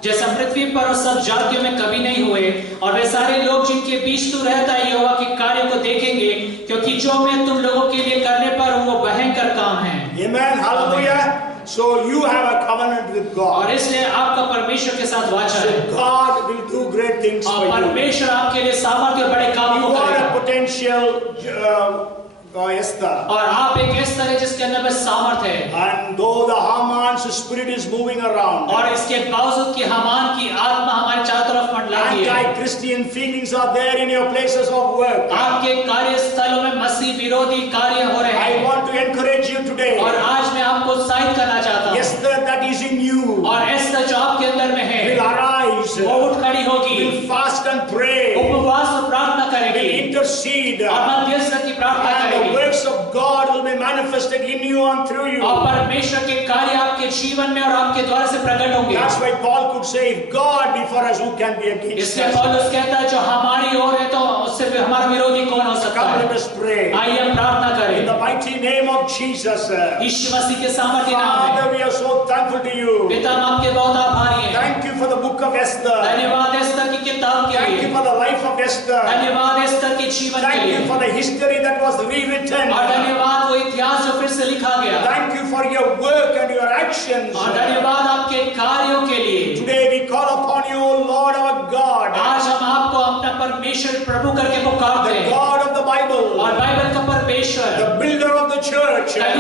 जैसा पृथ्वी पर और सब जातियों में कभी नहीं हुए, और वे सारे लोग जिनके बीच तू रहता है यहोवा के कार्यों को देखेंगे, क्योंकि जो मैं तुम लोगों के लिए करने पर हूँ वो भयंकर काम है। Amen. Hallelujah. So you have a covenant with God. और इसलिए आपका परमेश्वर के साथ वाचा है। So God will do great things for और you. परमेश्वर आपके लिए सामर्थ्य और बड़े काम You को are करेगा। a potential Esther. और आप एक ऐसा है जिसके अंदर में सामर्थ्य है। And though the Haman's spirit is moving around, और इसके बावजूद कि हामान की आत्मा हमारे चारों तरफ मंडलाती है, anti-Christian feelings are there in your places of work. आपके कार्यस्थलों में मसीह विरोधी कार्य हो रहे I हैं। want to encourage you today. और आज मैं आपको उत्साहित करना चाहता हूँ। Esther that is in you और ऐसा जो आपके अंदर में है will arise, वो उठ खड़ी होगी, will fast and pray, उपवास और प्रार्थना will करेगी, intercede, और मध्यस्थ की प्रार्थना and the करेगी, works of God will be manifested in you and through you. और परमेश्वर के कार्य आपके जीवन में और आपके द्वारा से प्रकट होंगे। That's why Paul could say, if God be for us, who can be against इसलिए us? पौलुस कहता है जो हमारी ओर है तो उससे हमारा विरोधी कौन हो सकता Come, let है। us pray. आइए हम प्रार्थना In करें the mighty name of Jesus. यीशु मसीह के सामर्थ्य नाम में। Father, we are so thankful to you. पिता हम आपके बहुत आभारी हैं। Thank you for the book of Esther. धन्यवाद एस्तर की किताब के Thank you लिए, for the life of Esther. धन्यवाद एस्तर के जीवन के Thank लिए, you for the history that was rewritten. और धन्यवाद वो इतिहास जो फिर से लिखा गया, Thank you for your work and your actions. और धन्यवाद आपके कार्यों के लिए। Today we call upon you, O Lord our God, आज हम आपको अपना परमेश्वर प्रभु करके पुकारते the हैं, God of the Bible, और बाइबल का परमेश्वर, the builder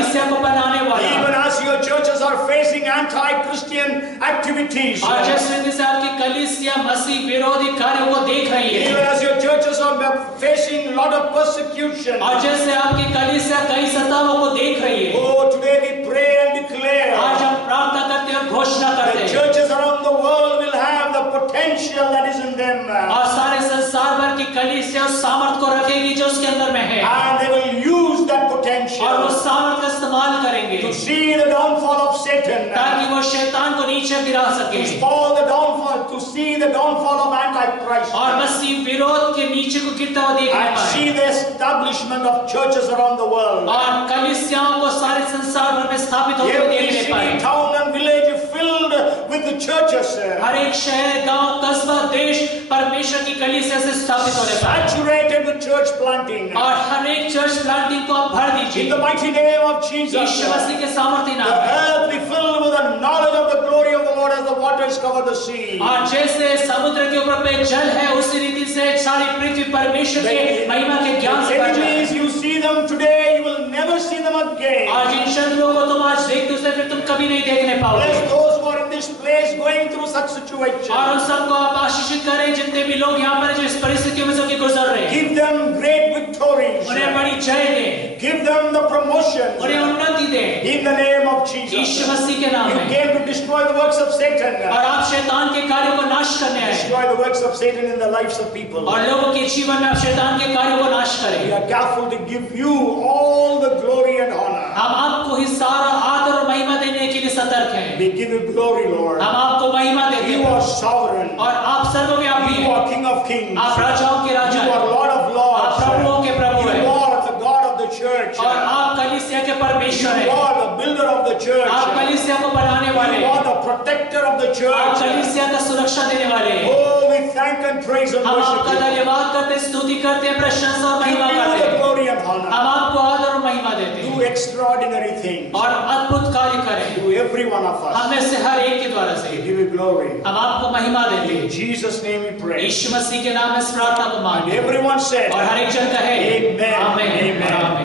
कलीसिया को बनाने वाला। Even as your churches are facing anti-Christian activities, और जिस रीति से आपकी कलीसिया मसीह विरोधी कार्यों को देख रही है, even as your churches are facing a lot of persecution, और जैसे आपकी कलीसिया कई सताओं को देख रही है, oh, today we pray and declare आज हम प्रार्थना करते हैं और घोषणा करते that हैं, churches around the world will have the potential that is in them, और सारे संसार भर की कलीसिया उस सामर्थ को रखेगी जो उसके अंदर में है, and they will use that और वो potential सामर्थ का इस्तेमाल करेंगे to see the downfall of Satan, ताकि वो शैतान को नीचे गिरा सके, to see the downfall of Antichrist, और मसीह विरोध के नीचे को गिरता हुआ देखने and पाए, see the establishment of churches around the world. और कलीसियाओं को सारे संसार भर में स्थापित होते हुए Every देखने city, पाए। town and village filled with the churches, हर एक शहर, गांव, कस्बा, देश परमेश्वर की कलीसिया से स्थापित होने पाए, saturated with church planting. और हर एक चर्च प्लांटिंग को आप भर In दीजिए the mighty name of Jesus, यीशु मसीह के सामर्थ्य the नाम में। earth be filled with the knowledge of the glory of the Lord as the waters cover the sea. और जैसे समुद्र के ऊपर पे जल है उसी रीति से सारी पृथ्वी परमेश्वर के महिमा के ज्ञान से भर जाए। Enemies, you see them today, you will never see them again. और जिन शत्रुओं को तुम आज देखते हो फिर तुम कभी नहीं देखने पाओगे। Bless those who are in this place going through such situations. और उन सबको आप आशीषित करें जितने भी लोग यहाँ पर जो इस परिस्थितियों में से गुजर रहे हैं, Give them great victories. उन्हें बड़ी जय दें, Give them the promotions. उन्हें उन्नति दें In the name of Jesus. यीशु मसीह के नाम You में। came to destroy the works of Satan. और आप शैतान के कार्यों को नाश करने आए Destroy the works of Satan in the lives of people. और लोगों के जीवन में आप शैतान के कार्यों को नाश We करें। are careful to give you all the glory and honor. हम आपको ही सारा आदर और महिमा देने के लिए सतर्क हैं। We give you glory, Lord. हम आपको महिमा देते You हैं are sovereign. और आप सर्वव्यापी You हैं। are King of Kings. आप राजाओं के राजा You हैं, are Lord of आप Lords. प्रभुओं के प्रभु You हैं are the God of the church. और आप कलीसिया के परमेश्वर You हैं। are the builder of the church. आप कलीसिया को बनाने वाले You हैं, are the protector of the आप church. कलीसिया का सुरक्षा देने वाले हैं। Oh, we thank and praise and हम worship आपका you. धन्यवाद करते हैं, स्तुति करते हैं, प्रशंसा और Give महिमा you करते the हैं। glory and honor. हम आपको आदर और महिमा देते Do हैं extraordinary things. और अद्भुत कार्य करें To every one of us. हम में से हर एक के द्वारा से। We give you glory. हम आपको महिमा देते In हैं, Jesus' name we pray. यीशु मसीह के नाम में इस प्रार्थना को And मांगते हैं everyone said, और हर एक जन कहे Amen. आमीन। Amen. आमीन।